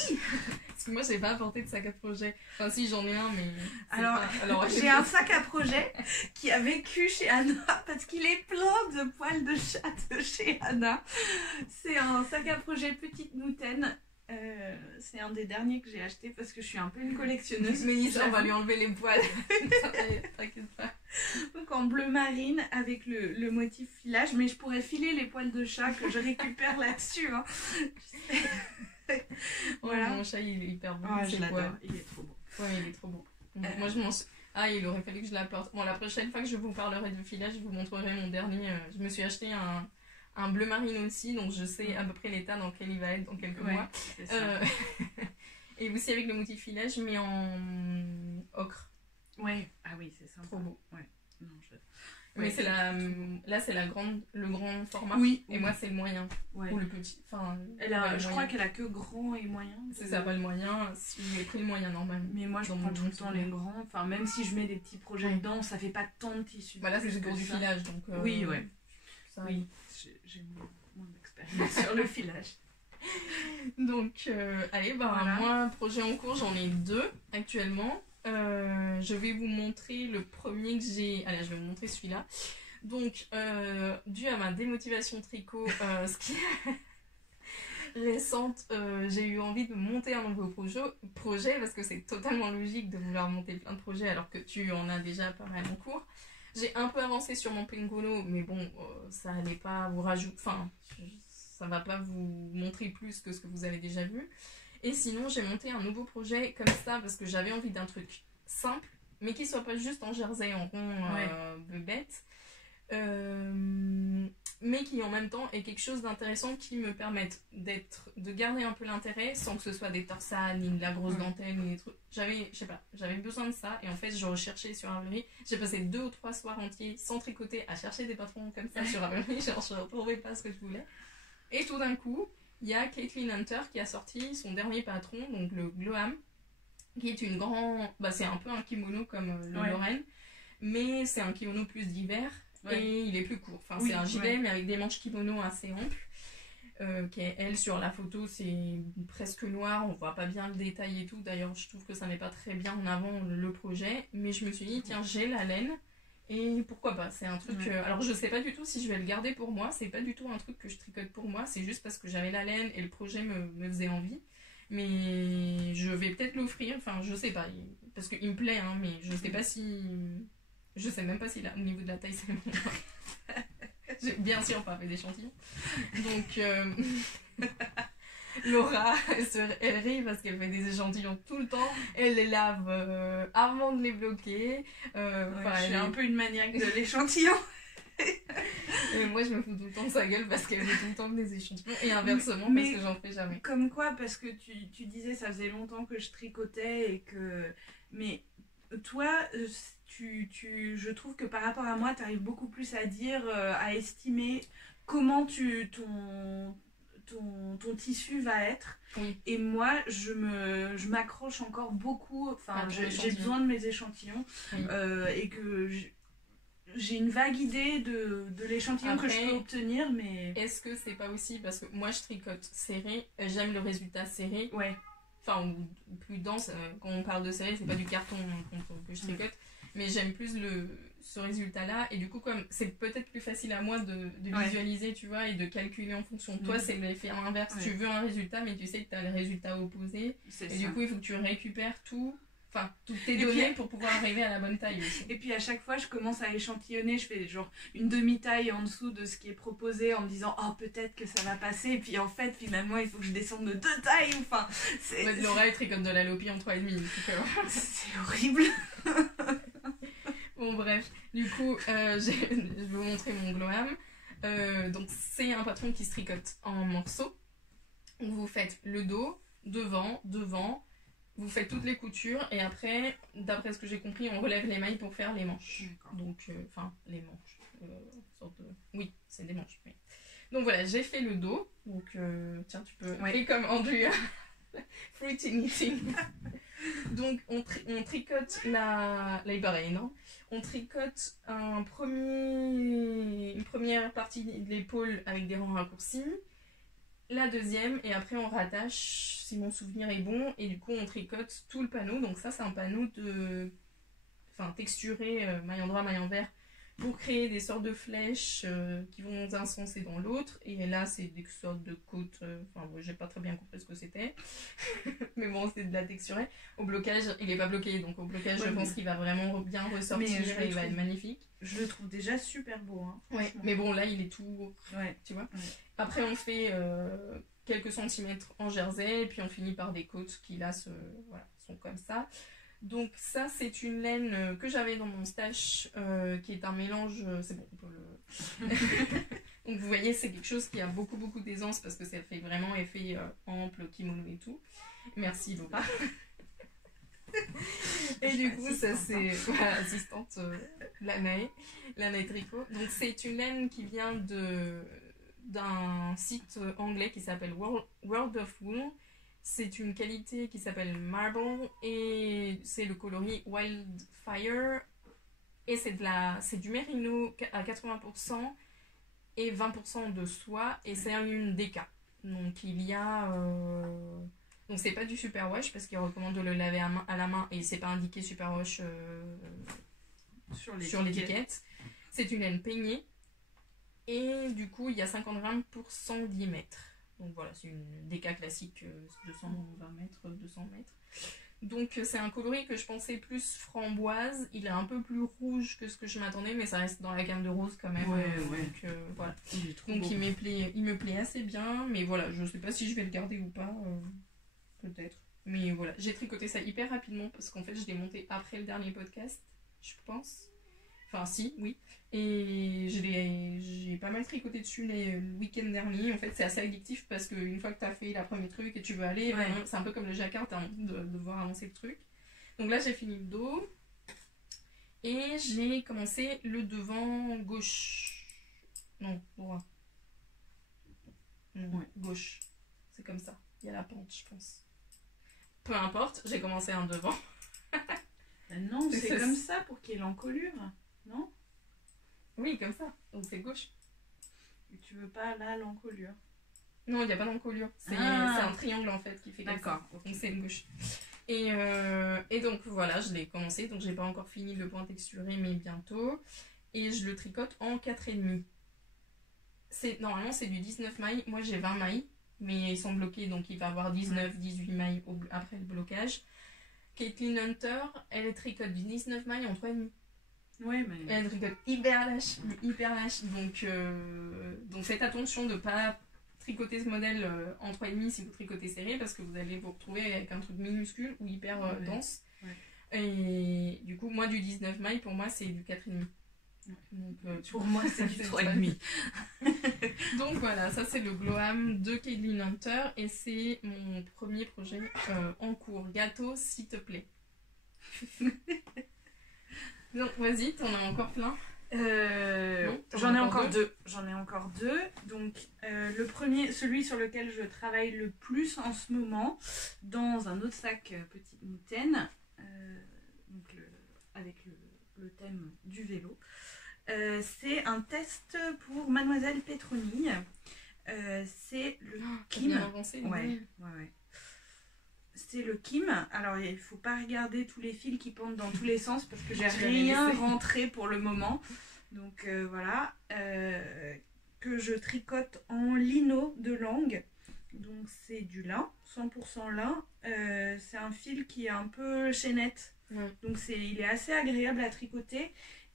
Parce que moi, j'ai pas apporté de sac à projet. Enfin, si, j'en ai un, mais... Alors j'ai un sac à projet qui a vécu chez Anna, parce qu'il est plein de poils de chat de chez Anna. C'est un sac à projet petite moutaine. C'est un des derniers que j'ai acheté parce que je suis un peu une collectionneuse. Mais on va lui enlever les poils. T'inquiète pas. Donc en bleu marine avec le motif filage, mais je pourrais filer les poils de chat que je récupère là-dessus. Hein. Voilà. Mon chat il est hyper beau. Je l'adore, il est trop beau. Ouais, il est trop beau. Moi je m'en... il aurait fallu que je l'apporte. Bon, la prochaine fois que je vous parlerai de filage, je vous montrerai mon dernier. Je me suis acheté un bleu marine aussi, donc je sais à peu près l'état dans lequel il va être dans quelques mois. Et aussi avec le motif filage, mais en ocre. Ouais, ah oui, c'est sympa. Trop beau. Ouais. Non, mais c'est là c'est le grand format. Oui. Et moi c'est le moyen. Ouais. Ou le petit. Enfin, je crois qu'elle a que grand et moyen. C'est ça, pas le moyen. Si j'ai pris le moyen normalement. Mais moi je prends tout le temps les grands. Enfin, même si je mets des petits projets dedans, ça fait pas tant de tissu. Voilà, c'est pour du filage. Donc, oui, ouais. Ça, oui, j'ai moins d'expérience sur le filage. Donc, allez, voilà. Moi, projet en cours, j'en ai 2 actuellement. Je vais vous montrer le premier que j'ai. Allez, je vais vous montrer celui-là. Donc, dû à ma démotivation tricot, ce qui est récente, j'ai eu envie de monter un nouveau projet parce que c'est totalement logique de vouloir monter plein de projets alors que tu en as déjà pas mal en cours. J'ai un peu avancé sur mon pingolo, mais bon, ça allait pas vous rajouter. Enfin, ça va pas vous montrer plus que ce que vous avez déjà vu. Et sinon, j'ai monté un nouveau projet comme ça parce que j'avais envie d'un truc simple, mais qui soit pas juste en jersey en rond bête, mais qui en même temps est quelque chose d'intéressant qui me permette de garder un peu l'intérêt sans que ce soit des torsades ni de la grosse dentelle ni des trucs. J'avais besoin de ça et en fait je recherchais sur Ravelry. J'ai passé 2 ou 3 soirs entiers sans tricoter à chercher des patrons comme ça sur Ravelry, genre je ne retrouvais pas ce que je voulais. Et tout d'un coup, il y a Caitlin Hunter qui a sorti son dernier patron, donc le Glowam, qui est une grande... c'est un peu un kimono comme le Lorraine, mais c'est un kimono plus d'hiver et il est plus court. Enfin, c'est un gilet mais avec des manches kimono assez amples. Qui est, elle, sur la photo, c'est presque noir, on voit pas bien le détail et tout. D'ailleurs, je trouve que ça met pas très bien en avant le projet, mais je me suis dit, tiens, j'ai la laine. Et pourquoi pas, c'est un truc... alors je sais pas du tout si je vais le garder pour moi, c'est pas du tout un truc que je tricote pour moi, c'est juste parce que j'avais la laine et le projet me faisait envie. Mais je vais peut-être l'offrir, enfin je sais pas, parce qu'il me plaît, hein, mais je sais pas si... Je sais même pas si là, au niveau de la taille c'est bon. J'ai bien sûr pas fait d'échantillon. Donc... Laura, elle rit parce qu'elle fait des échantillons tout le temps. Elle les lave avant de les bloquer. Je suis un peu une maniaque de l'échantillon. Et moi, je me fous tout le temps de sa gueule parce qu'elle fait tout le temps des échantillons. Et inversement, parce que j'en fais jamais. Comme quoi, parce que tu disais, ça faisait longtemps que je tricotais et que... Mais toi, je trouve que par rapport à moi, tu arrives beaucoup plus à dire, à estimer comment ton tissu va être. Et moi je m'accroche encore beaucoup, enfin j'ai besoin de mes échantillons et que j'ai une vague idée de l'échantillon que je peux obtenir, mais est-ce que c'est pas aussi parce que moi je tricote serré, j'aime le résultat serré, enfin ou plus dense, quand on parle de serré c'est pas du carton que je tricote, mais j'aime plus ce résultat-là, et du coup, comme c'est peut-être plus facile à moi de visualiser, tu vois, et de calculer en fonction. Toi, c'est l'effet inverse. Tu veux un résultat, mais tu sais que tu as le résultat opposé. Et du coup, il faut que tu récupères toutes tes données pour pouvoir arriver à la bonne taille aussi. Et puis à chaque fois, je commence à échantillonner, je fais genre une demi-taille en dessous de ce qui est proposé en me disant « Oh, peut-être que ça va passer », et puis en fait, finalement, il faut que je descende de 2 tailles, enfin... Laura, elle tricote de la Lopi en 3,5. C'est horrible. Bon bref, du coup, je vais vous montrer mon Glowam. Donc c'est un patron qui se tricote en morceaux. Vous faites le dos, devant, vous faites toutes les coutures et après, d'après ce que j'ai compris, on relève les mailles pour faire les manches. Donc, les manches. Oui, c'est des manches. Oui. Donc voilà, j'ai fait le dos. Donc, tiens, tu peux... Et comme Andrea, fruity knitting. Donc on tricote pareil, non? On tricote une première partie de l'épaule avec des rangs raccourcis, la deuxième, et après on rattache si mon souvenir est bon, et du coup on tricote tout le panneau. Donc ça c'est un panneau texturé, maille endroit, maille envers, pour créer des sortes de flèches qui vont d'un sens et dans l'autre. Et là c'est des sortes de côtes, j'ai pas très bien compris ce que c'était mais bon, c'est de la texturée. Au blocage, il est pas bloqué, donc au blocage je pense qu'il va vraiment bien ressortir et il va être magnifique. Je le trouve déjà super beau, hein, mais bon là il est tout tu vois. Après on fait quelques centimètres en jersey et puis on finit par des côtes qui là sont comme ça. Donc ça c'est une laine que j'avais dans mon stash qui est un mélange, c'est bon on peut le... Donc vous voyez c'est quelque chose qui a beaucoup d'aisance parce que ça fait vraiment effet ample, kimono et tout. Merci Laura. Et du coup ça c'est l'assistante Lanae Tricot. Donc c'est une laine qui vient d'un site anglais qui s'appelle World of Wool. C'est une qualité qui s'appelle Marble et c'est le coloris Wildfire et c'est du mérino à 80% et 20% de soie et c'est une DK. Donc il y a... Donc c'est pas du superwash parce qu'il recommande de le laver à la main et c'est pas indiqué superwash sur l'étiquette. C'est une laine peignée et du coup il y a 50 grammes pour 110 mètres. Donc voilà, c'est une DK classique, 220 mètres, 200 mètres. Donc c'est un coloris que je pensais plus framboise. Il est un peu plus rouge que ce que je m'attendais, mais ça reste dans la gamme de rose quand même. Ouais. Donc voilà. Donc il me plaît assez bien, mais voilà, je sais pas si je vais le garder ou pas. Peut-être. Mais voilà, j'ai tricoté ça hyper rapidement parce qu'en fait je l'ai monté après le dernier podcast, je pense. Enfin si, oui. Et j'ai pas mal tricoté dessus le week-end dernier. En fait c'est assez addictif parce qu'une fois que t'as fait la première truc et tu veux aller, c'est un peu comme le jacquard, t'as envie de voir avancer le truc. Donc là j'ai fini le dos. Et j'ai commencé le devant gauche. Non, droit. Non, gauche. C'est comme ça. Il y a la pente, je pense. Peu importe, j'ai commencé un devant. Non, c'est comme ça pour qu'il y ait l'encolure, non? Oui, comme ça. Donc c'est gauche. Et tu veux pas là l'encolure? Non, il n'y a pas d'encolure. C'est un triangle en fait qui fait comme ça. Okay. Donc c'est une gauche. Et donc voilà, je l'ai commencé. Donc j'ai pas encore fini le point texturé, mais bientôt. Et je le tricote en 4,5. Normalement c'est du 19 mailles. Moi j'ai 20 mailles. Mais ils sont bloqués, donc il va y avoir 19-18 mailles après le blocage. Caitlin Hunter, elle tricote du 19 mailles en 3,5. Ouais, mais... Elle tricote hyper lâche. Donc faites attention de ne pas tricoter ce modèle en 3,5 si vous tricotez serré, parce que vous allez vous retrouver avec un truc minuscule ou hyper dense. Ouais. Et du coup, moi du 19 mailles, pour moi c'est du 4,5. Donc, pour moi c'est du 3,5. Donc voilà, ça c'est le Glowam de Caitlin Hunter et c'est mon premier projet en cours. Gâteau, s'il te plaît. Donc vas-y, t'en as encore plein. J'en ai encore deux. Donc le premier, celui sur lequel je travaille le plus en ce moment, dans un autre sac petite mitaine, avec le thème du vélo. C'est un test pour Mademoiselle Petronille. C'est le Kim. Bien avancé, ouais. C'est le Kim. Alors il faut pas regarder tous les fils qui pendent dans tous les sens parce que j'ai rien rentré pour le moment. Donc voilà. Que je tricote en lino de langue. Donc c'est du lin, 100% lin. C'est un fil qui est un peu chaînette. Donc il est assez agréable à tricoter.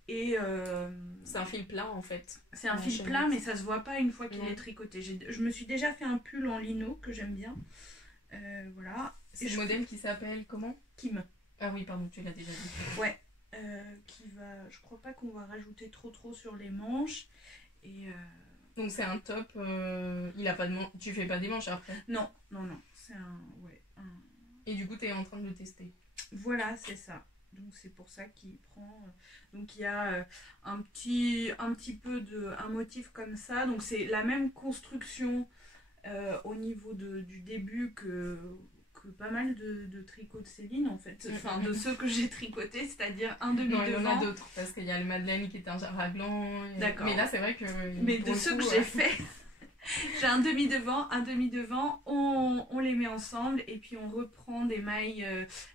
Et c'est un fil plat en fait. C'est un fil plat, mais ça se voit pas une fois qu'il est tricoté. Je me suis déjà fait un pull en lino que j'aime bien. Voilà. C'est le modèle qui s'appelle comment? Kim. Ah oui, pardon, tu l'as déjà dit. Ouais. Je crois pas qu'on va rajouter trop sur les manches. Et donc c'est un top. Il a pas de manches. Tu fais pas des manches après? Non. C'est Et du coup, tu es en train de le tester. Voilà, c'est ça. Donc c'est pour ça qu'il prend. Donc il y a un petit peu un motif comme ça. Donc c'est la même construction au niveau du début que pas mal de tricots de Céline en fait. Enfin de ceux que j'ai tricotés, c'est-à-dire un demi devant. Il y en a d'autres parce qu'il y a le Madeleine qui était un raglan. D'accord. Mais là c'est vrai que. Mais de ceux que j'ai fait. J'ai un demi devant, on les met ensemble et puis on reprend des mailles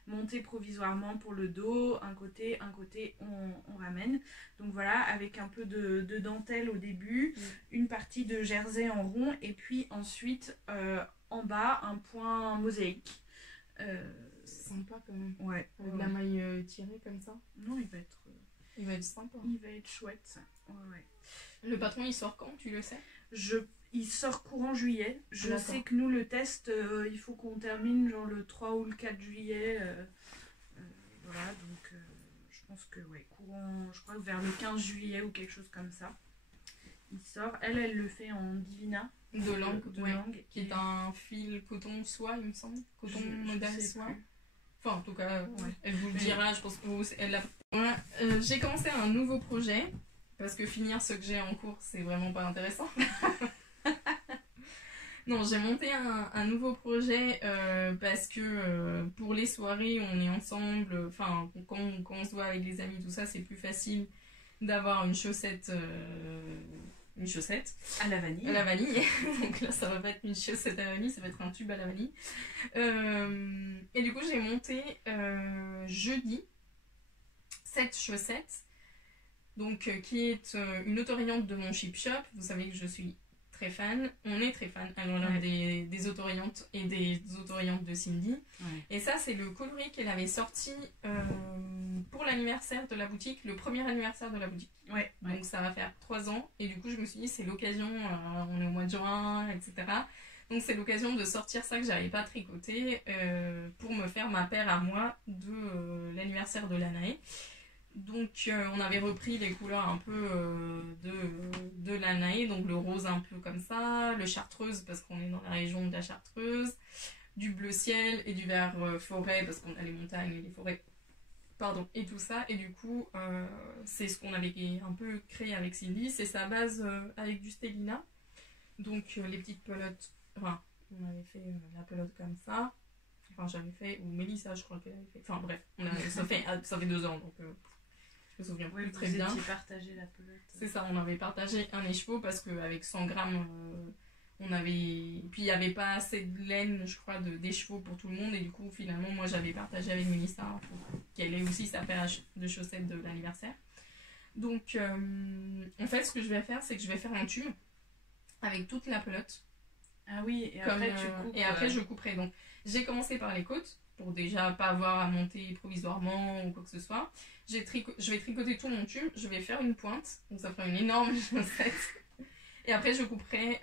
montées provisoirement pour le dos, un côté, on ramène. Donc voilà, avec un peu de dentelle au début, une partie de jersey en rond et puis ensuite en bas un point mosaïque. C'est sympa quand même. Ouais. Avec la maille tirée comme ça. Non, il va être sympa. Il va être chouette. Ouais. Le patron il sort quand, tu le sais? Il sort courant juillet. Je sais que nous, le test, il faut qu'on termine genre le 3 ou le 4 juillet. Voilà, donc je pense que courant, je crois que vers le 15 juillet ou quelque chose comme ça. Il sort. Elle le fait en Divina. De langue, qui est un fil coton soie, il me semble. Coton modèle soie. Enfin, en tout cas, elle vous le dira, je pense que elle l'a. Voilà, j'ai commencé un nouveau projet. Parce que finir ce que j'ai en cours, c'est vraiment pas intéressant. Non, j'ai monté un nouveau projet parce que pour les soirées, on est ensemble. Enfin, quand on se voit avec les amis, tout ça, c'est plus facile d'avoir une chaussette à la vanille. Donc là, ça va pas être une chaussette à la vanille, ça va être un tube à la vanille. Et du coup, j'ai monté jeudi cette chaussette. Donc, qui est une autoriente de mon Chip Shop. Vous savez que je suis très fan, on est très fan à Grenoble des autorayantes et des autorayantes de Cindy. Ouais. Et ça, c'est le coloris qu'elle avait sorti pour l'anniversaire de la boutique, le premier anniversaire de la boutique. Ouais. Donc ça va faire 3 ans. Et du coup, je me suis dit, c'est l'occasion, on est au mois de juin, etc. Donc c'est l'occasion de sortir ça que j'avais pas tricoté pour me faire ma paire à moi de l'anniversaire de l'Anaé. Donc on avait repris les couleurs un peu de l'Anaé, donc le rose un peu comme ça, le chartreuse parce qu'on est dans la région de la Chartreuse, du bleu ciel et du vert forêt parce qu'on a les montagnes et les forêts, pardon, et tout ça. Et du coup c'est ce qu'on avait un peu créé avec Cindy, c'est sa base avec du Stellina, donc les petites pelotes, enfin on avait fait la pelote comme ça, enfin j'avais fait, ou Mélissa je crois qu'elle avait fait, enfin bref, ça fait 2 ans donc... je me souviens plus très bien. Vous étiez partagé la pelote. C'est ça, on avait partagé un écheveau parce qu'avec 100 grammes, on avait... Puis il n'y avait pas assez de laine, je crois, d'écheveau pour tout le monde. Et du coup, finalement, moi, j'avais partagé avec Mélissa pour qu'elle ait aussi sa paire de chaussettes de l'anniversaire. Donc, en fait, ce que je vais faire, c'est que je vais faire un tube avec toute la pelote. Ah oui, et après, tu coupes. Et après, je couperai. Donc, j'ai commencé par les côtes pour déjà pas avoir à monter provisoirement ou quoi que ce soit. Je vais tricoter tout mon tube, je vais faire une pointe, donc ça fera une énorme chaussette. Et après je couperai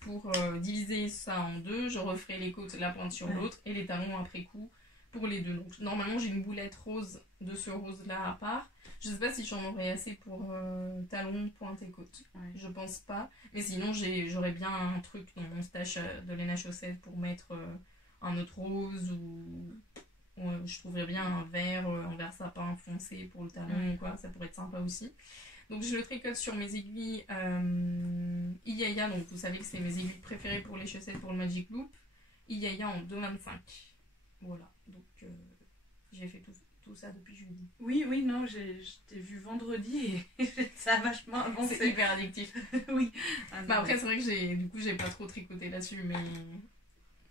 pour diviser ça en 2, je referai les côtes, la pointe sur l'autre et les talons après coup pour les 2. Donc normalement j'ai une boulette rose de ce rose là à part. Je sais pas si j'en aurai assez pour talons, pointe et côte. Je pense pas. Mais sinon j'aurais bien un truc dans mon stash de laine à chaussettes pour mettre un autre rose ou je trouverais bien un vert, un vert sapin foncé pour le talon, quoi, ça pourrait être sympa aussi. Donc je le tricote sur mes aiguilles Iyaya, donc vous savez que c'est mes aiguilles préférées pour les chaussettes pour le Magic Loop. Iyaya en 2,25. Voilà, donc j'ai fait tout ça depuis jeudi. Oui, non, je t'ai vu vendredi et ça a vachement avancé. C'est hyper addictif. Oui. Après c'est vrai que j'ai pas trop tricoté là-dessus, mais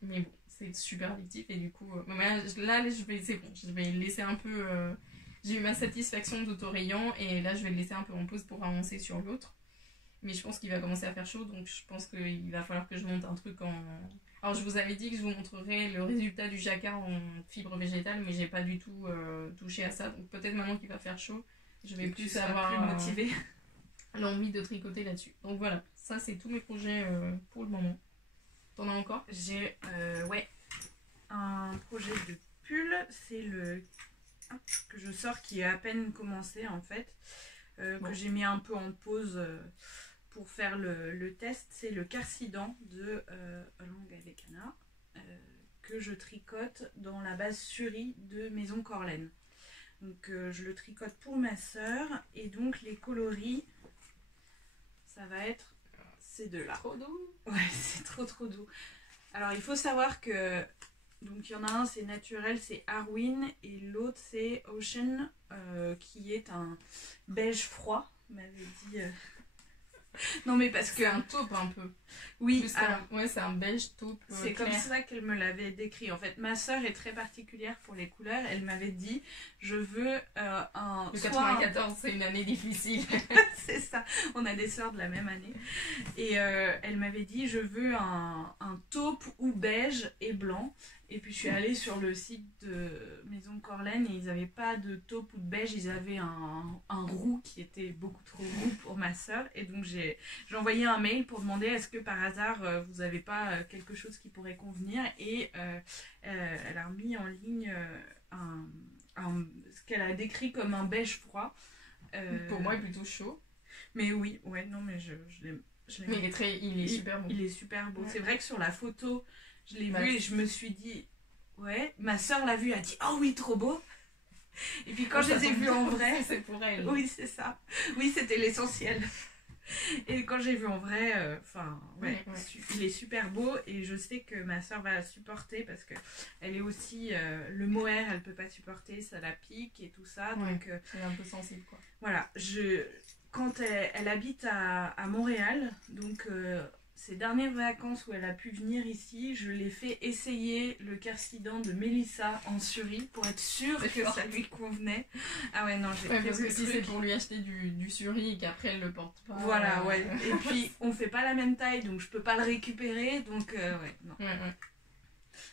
bon. C'est super addictif et du coup là je vais laisser un peu j'ai eu ma satisfaction d'autorayant et là je vais le laisser un peu en pause pour avancer sur l'autre, mais je pense qu'il va commencer à faire chaud donc je pense qu'il va falloir que je monte un truc alors je vous avais dit que je vous montrerai le résultat du jacquard en fibre végétale mais j'ai pas du tout touché à ça, donc peut-être maintenant qu'il va faire chaud je vais plus avoir motivée l'envie de tricoter là-dessus. Donc voilà, ça c'est tous mes projets pour le moment. T'en as encore? J'ai un projet de pull, c'est le que je sors qui est à peine commencé en fait, que j'ai mis un peu en pause pour faire le test. C'est le Carsidan de Lang Avecana que je tricote dans la base Suri de Maison Corlaine. Donc je le tricote pour ma sœur et donc les coloris, ça va être ces deux-là. Trop doux. Ouais, c'est trop doux. Alors il faut savoir que donc il y en a un c'est naturel, c'est Arwin et l'autre c'est Ocean qui est un beige froid, m'avait dit. Non mais parce que c'est un taupe un peu. Oui, ouais, c'est un beige taupe. C'est comme ça qu'elle me l'avait décrit. En fait, ma sœur est très particulière pour les couleurs. Elle m'avait dit, je veux un... Le 94, c'est une année difficile. C'est ça, on a des sœurs de la même année. Et elle m'avait dit, je veux un taupe ou beige et blanc. Et puis je suis allée sur le site de Maison Corlaine et ils n'avaient pas de taupe ou de beige, ils avaient un roux qui était beaucoup trop roux pour ma sœur. Et donc j'ai envoyé un mail pour demander est-ce que par hasard vous n'avez pas quelque chose qui pourrait convenir. Et elle a remis en ligne ce qu'elle a décrit comme un beige froid. Pour moi, plutôt chaud. Mais oui, ouais, non, mais je l'aime. Mais il est super beau. Il est super beau. Ouais. C'est vrai que sur la photo, je l'ai vu et je me suis dit, ouais, ma soeur l'a vu, elle a dit, oh oui, trop beau. Et puis quand je les ai vus en vrai, c'est pour elle. Oui, c'est ça. Oui, c'était l'essentiel. Et quand j'ai vu en vrai, il est super beau et je sais que ma soeur va la supporter parce que elle est aussi le mohair, elle peut pas supporter, ça la pique et tout ça. Ouais, donc elle est un peu sensible quoi. Voilà, quand elle habite à Montréal, donc ces dernières vacances où elle a pu venir ici, je l'ai fait essayer le Carsidan de Mélissa en Suri pour être sûre que ça lui convenait. Ah ouais, non, j'ai parce que si c'est pour lui acheter du Suri et qu'après elle le porte pas. Voilà, ouais. Et puis on fait pas la même taille, donc je peux pas le récupérer, donc ouais, non. Ouais.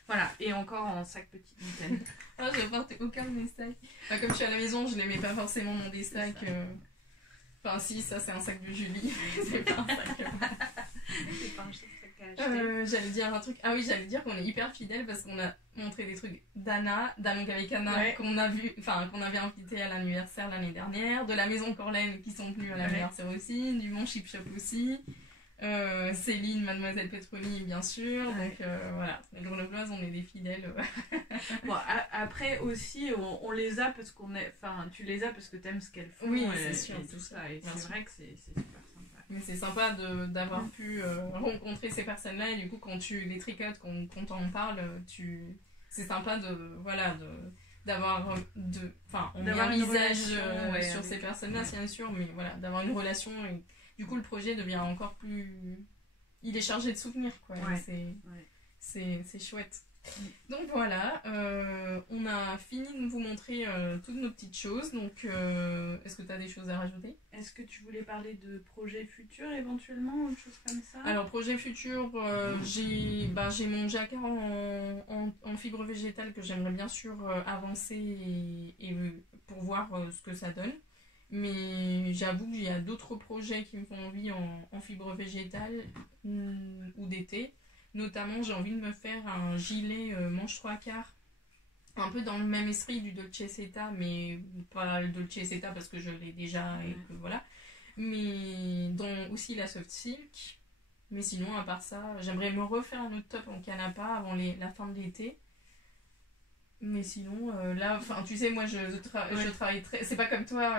Voilà, et encore en sac petite bouteille. Ah, j'ai porté aucun de mes sacs. Comme je suis à la maison, je n'aimais pas forcément mon des sacs. Enfin, si, ça c'est un sac de Julie. C'est pas un sac. C'est pas un sac à acheter. J'allais dire un truc. Ah oui, j'allais dire qu'on est hyper fidèles parce qu'on a montré des trucs d'Anna, d'Anna avec Anna, qu'on a vu, enfin qu'on avait invité à l'anniversaire l'année dernière, de la maison Corlaine qui sont venus à l'anniversaire aussi, du Mon Chip Shop aussi. Céline, Mademoiselle Petroni bien sûr, donc voilà, les grenobloises on est des fidèles. Bon, après aussi on les a parce qu'on est, enfin tu les as parce que t'aimes ce qu'elles font, oui, c'est sûr, et tout ça, et c'est vrai que c'est super sympa. Mais c'est sympa d'avoir pu rencontrer ces personnes-là, et du coup quand tu les tricotes, quand t'en parles, c'est sympa d'avoir on met un visage sur ces personnes-là, bien sûr, mais voilà, d'avoir une relation, et du coup le projet devient encore plus, il est chargé de souvenirs, quoi. C'est chouette. Donc voilà, on a fini de vous montrer toutes nos petites choses, donc est-ce que tu as des choses à rajouter? Est-ce que tu voulais parler de projets futurs éventuellement, ou de choses comme ça? Alors projet futur, j'ai mon jacquard en fibre végétale que j'aimerais bien sûr avancer et pour voir ce que ça donne. Mais j'avoue qu'il y a d'autres projets qui me font envie en fibre végétale ou d'été. Notamment, j'ai envie de me faire un gilet manche 3/4, un peu dans le même esprit du Dolce Seta, mais pas le Dolce Seta parce que je l'ai déjà et que voilà. Mais dans aussi la soft silk. Mais sinon, à part ça, j'aimerais me refaire un autre top en canapa avant la fin de l'été. Mais sinon, là, tu sais, moi je travaille très. C'est pas comme toi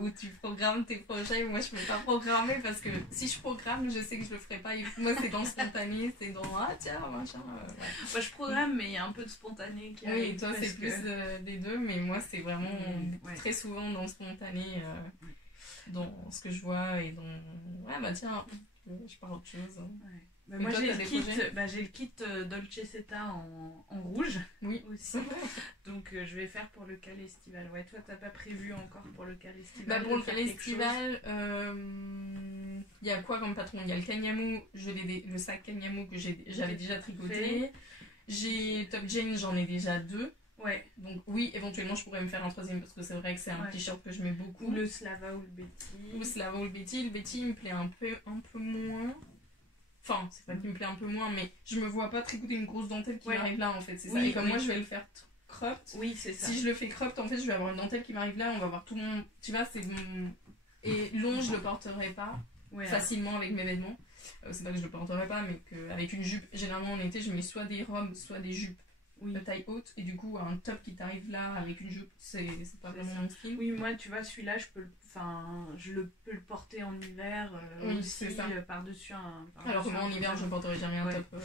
où tu programmes tes projets. Moi je peux pas programmer parce que si je programme, je sais que je le ferai pas. Moi c'est dans le spontané, c'est dans tiens, machin. Moi je programme, mais il y a un peu de spontané qui arrive. Oui, toi c'est plus des deux, mais moi c'est vraiment très souvent dans le spontané, dans ce que je vois et dans. Ouais, bah tiens, je parle autre chose. Bah moi j'ai le kit Dolce Seta en rouge. Oui, aussi. Donc je vais faire pour le cal estival. Ouais, toi t'as pas prévu encore pour le cal estival? Pour le cal estival, il y a quoi comme patron? Il y a le Kanyamu, le sac Kanyamu que j'avais déjà tricoté. J'ai Top Jane, j'en ai déjà 2. Ouais. Donc oui, éventuellement je pourrais me faire un 3e parce que c'est vrai que c'est un t-shirt que je mets beaucoup. Ou le Slava ou le Betty. Le Betty il me plaît un peu moins. Enfin, c'est pas qu'il me plaît un peu moins, mais je me vois pas tricoter une grosse dentelle qui m'arrive là en fait. C'est ça. Et comme moi je vais le faire cropped. Oui, c'est ça. Si je le fais cropped, en fait, je vais avoir une dentelle qui m'arrive là, on va voir tout le monde. Tu vois, et long, je le porterai pas facilement avec mes vêtements. C'est pas que je le porterai pas, mais qu'avec une jupe, généralement en été, je mets soit des robes, soit des jupes de taille haute, et du coup, un top qui t'arrive là avec une jupe, c'est pas vraiment mon style. Oui, moi, tu vois, celui-là, je peux le porter en hiver aussi, par-dessus un. Alors que moi, en hiver, je ne porterai jamais un top.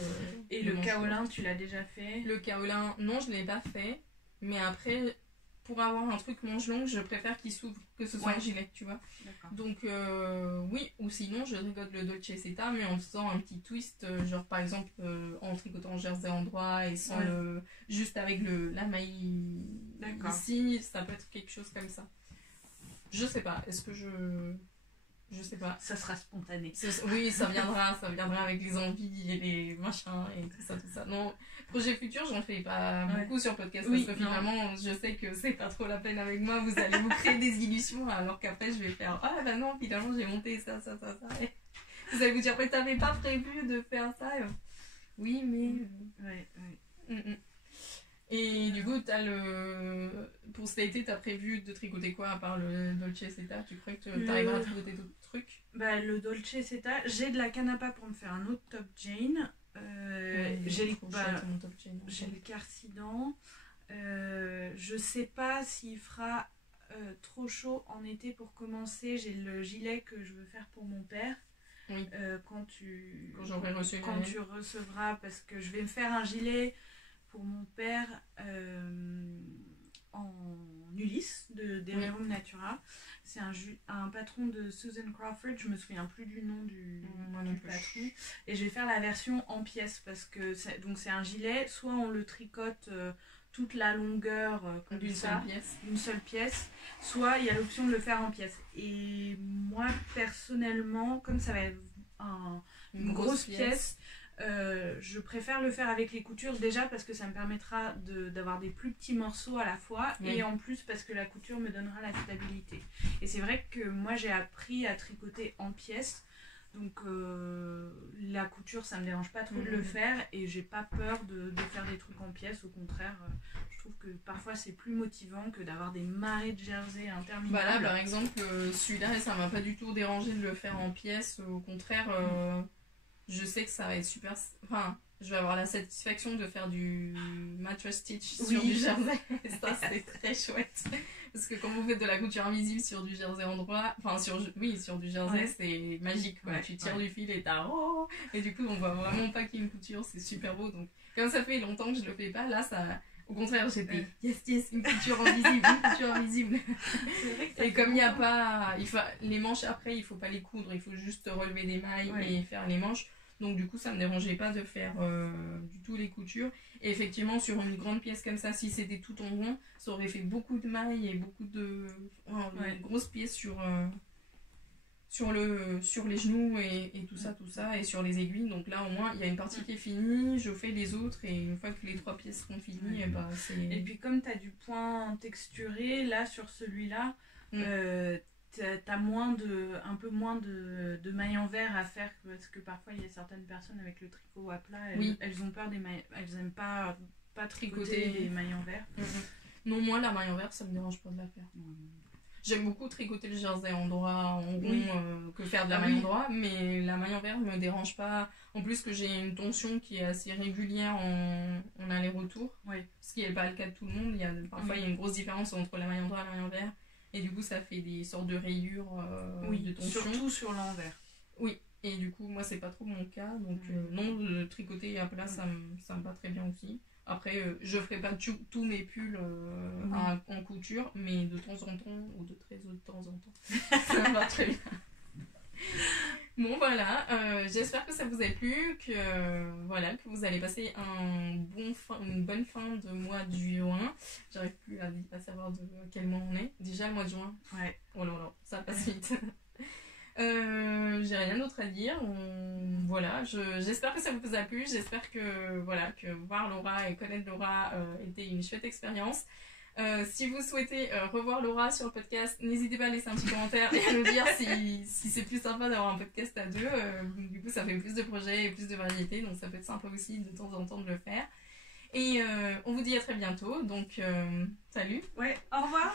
Et le kaolin, tu l'as déjà fait? Le kaolin, non, je ne l'ai pas fait, mais après. Pour avoir un truc manche longue, je préfère qu'il s'ouvre que ce soit un gilet, tu vois. Donc oui, ou sinon je tricote le Dolce Seta, mais en faisant un petit twist, genre par exemple en tricotant jersey endroit et sans juste avec la maille ici, ça peut être quelque chose comme ça. Je sais pas, est-ce que je sais pas. Ça sera spontané. Oui, ça viendra avec les envies et les machins et tout ça. Non, projet futur, j'en fais pas beaucoup sur podcast parce que finalement, je sais que c'est pas trop la peine avec moi. Vous allez vous créer des illusions alors qu'après, je vais faire ah bah non, finalement, j'ai monté ça. Et vous allez vous dire, mais t'avais pas prévu de faire ça. Oui, mais. Et du coup, pour cet été, t'as prévu de tricoter quoi à part le Dolce Seta? Tu crois que t'arriveras à tricoter d'autres trucs? Le Dolce Seta, j'ai de la canapa pour me faire un autre Top Jane. J'ai le Carsidan. Je sais pas s'il fera trop chaud en été pour commencer. J'ai le gilet que je veux faire pour mon père. Quand tu recevras, parce que je vais me faire un gilet pour mon père en Ulysse d'Herbarium Natura. C'est un patron de Susan Crawford, je me souviens plus du nom du patron. Et je vais faire la version en pièces parce que c'est un gilet, soit on le tricote toute la longueur comme d'une seule pièce, soit il y a l'option de le faire en pièces. Et moi personnellement, comme ça va être une grosse pièce, je préfère le faire avec les coutures déjà parce que ça me permettra d'avoir des plus petits morceaux à la fois et en plus parce que la couture me donnera la stabilité. Et c'est vrai que moi j'ai appris à tricoter en pièces, donc la couture ça me dérange pas trop de le faire et j'ai pas peur de faire des trucs en pièces. Au contraire, je trouve que parfois c'est plus motivant que d'avoir des marées de jersey interminables. Bah là par exemple celui-là ça m'a pas du tout dérangé de le faire en pièces, au contraire je sais que ça va être super, enfin je vais avoir la satisfaction de faire du mattress stitch sur du jersey. Et ça c'est très chouette parce que quand vous faites de la couture invisible sur du jersey endroit, enfin sur du jersey c'est magique quoi. Tu tires du fil et et du coup on voit vraiment pas qu'il y a une couture, c'est super beau. Donc comme ça fait longtemps que je le fais pas, là ça, au contraire j'étais yes une couture invisible. C'est vrai que et comme il n'y a pas, les manches après il faut pas les coudre, il faut juste relever des mailles et faire les manches. Donc du coup ça me dérangeait pas de faire du tout les coutures. Et effectivement sur une grande pièce comme ça, si c'était tout en rond, ça aurait fait beaucoup de mailles et beaucoup de une grosse pièce sur les genoux et tout ça et sur les aiguilles. Donc là au moins il y a une partie qui est finie, je fais les autres et une fois que les 3 pièces seront finies, et puis comme tu as du point texturé là sur celui-là, t'as un peu moins de mailles en verre à faire parce que parfois il y a certaines personnes avec le tricot à plat, elles ont peur des mailles, elles aiment pas tricoter des mailles en verre. Non, moi la maille en verre ça me dérange pas de la faire. J'aime beaucoup tricoter le jersey en droit, en rond, que faire de la maille en droit, mais la maille en verre me dérange pas. En plus que j'ai une tension qui est assez régulière en aller-retour, ce qui n'est pas le cas de tout le monde. Parfois il y a une grosse différence entre la maille en droit et la maille en verre. Et du coup, ça fait des sortes de rayures de tension. Surtout sur l'envers. Oui, et du coup, moi, c'est pas trop mon cas. Donc, non, le tricoter à plat, ça me va très bien aussi. Après, je ferai pas tous mes pulls en couture, mais de temps en temps, ou de très de temps en temps, ça me va très bien. Bon voilà, j'espère que ça vous a plu, que vous allez passer une bonne fin de mois de juin. J'arrive plus à savoir de quel mois on est. Déjà le mois de juin. Oh là là, ça passe vite. J'ai rien d'autre à dire. Voilà, j'espère que ça vous a plu. J'espère que voir Laura et connaître Laura était une chouette expérience. Si vous souhaitez revoir Laura sur le podcast, n'hésitez pas à laisser un petit commentaire et à nous dire si c'est plus sympa d'avoir un podcast à deux. Du coup, ça fait plus de projets et plus de variétés, donc ça peut être sympa aussi de temps en temps de le faire. Et on vous dit à très bientôt, donc salut. Au revoir.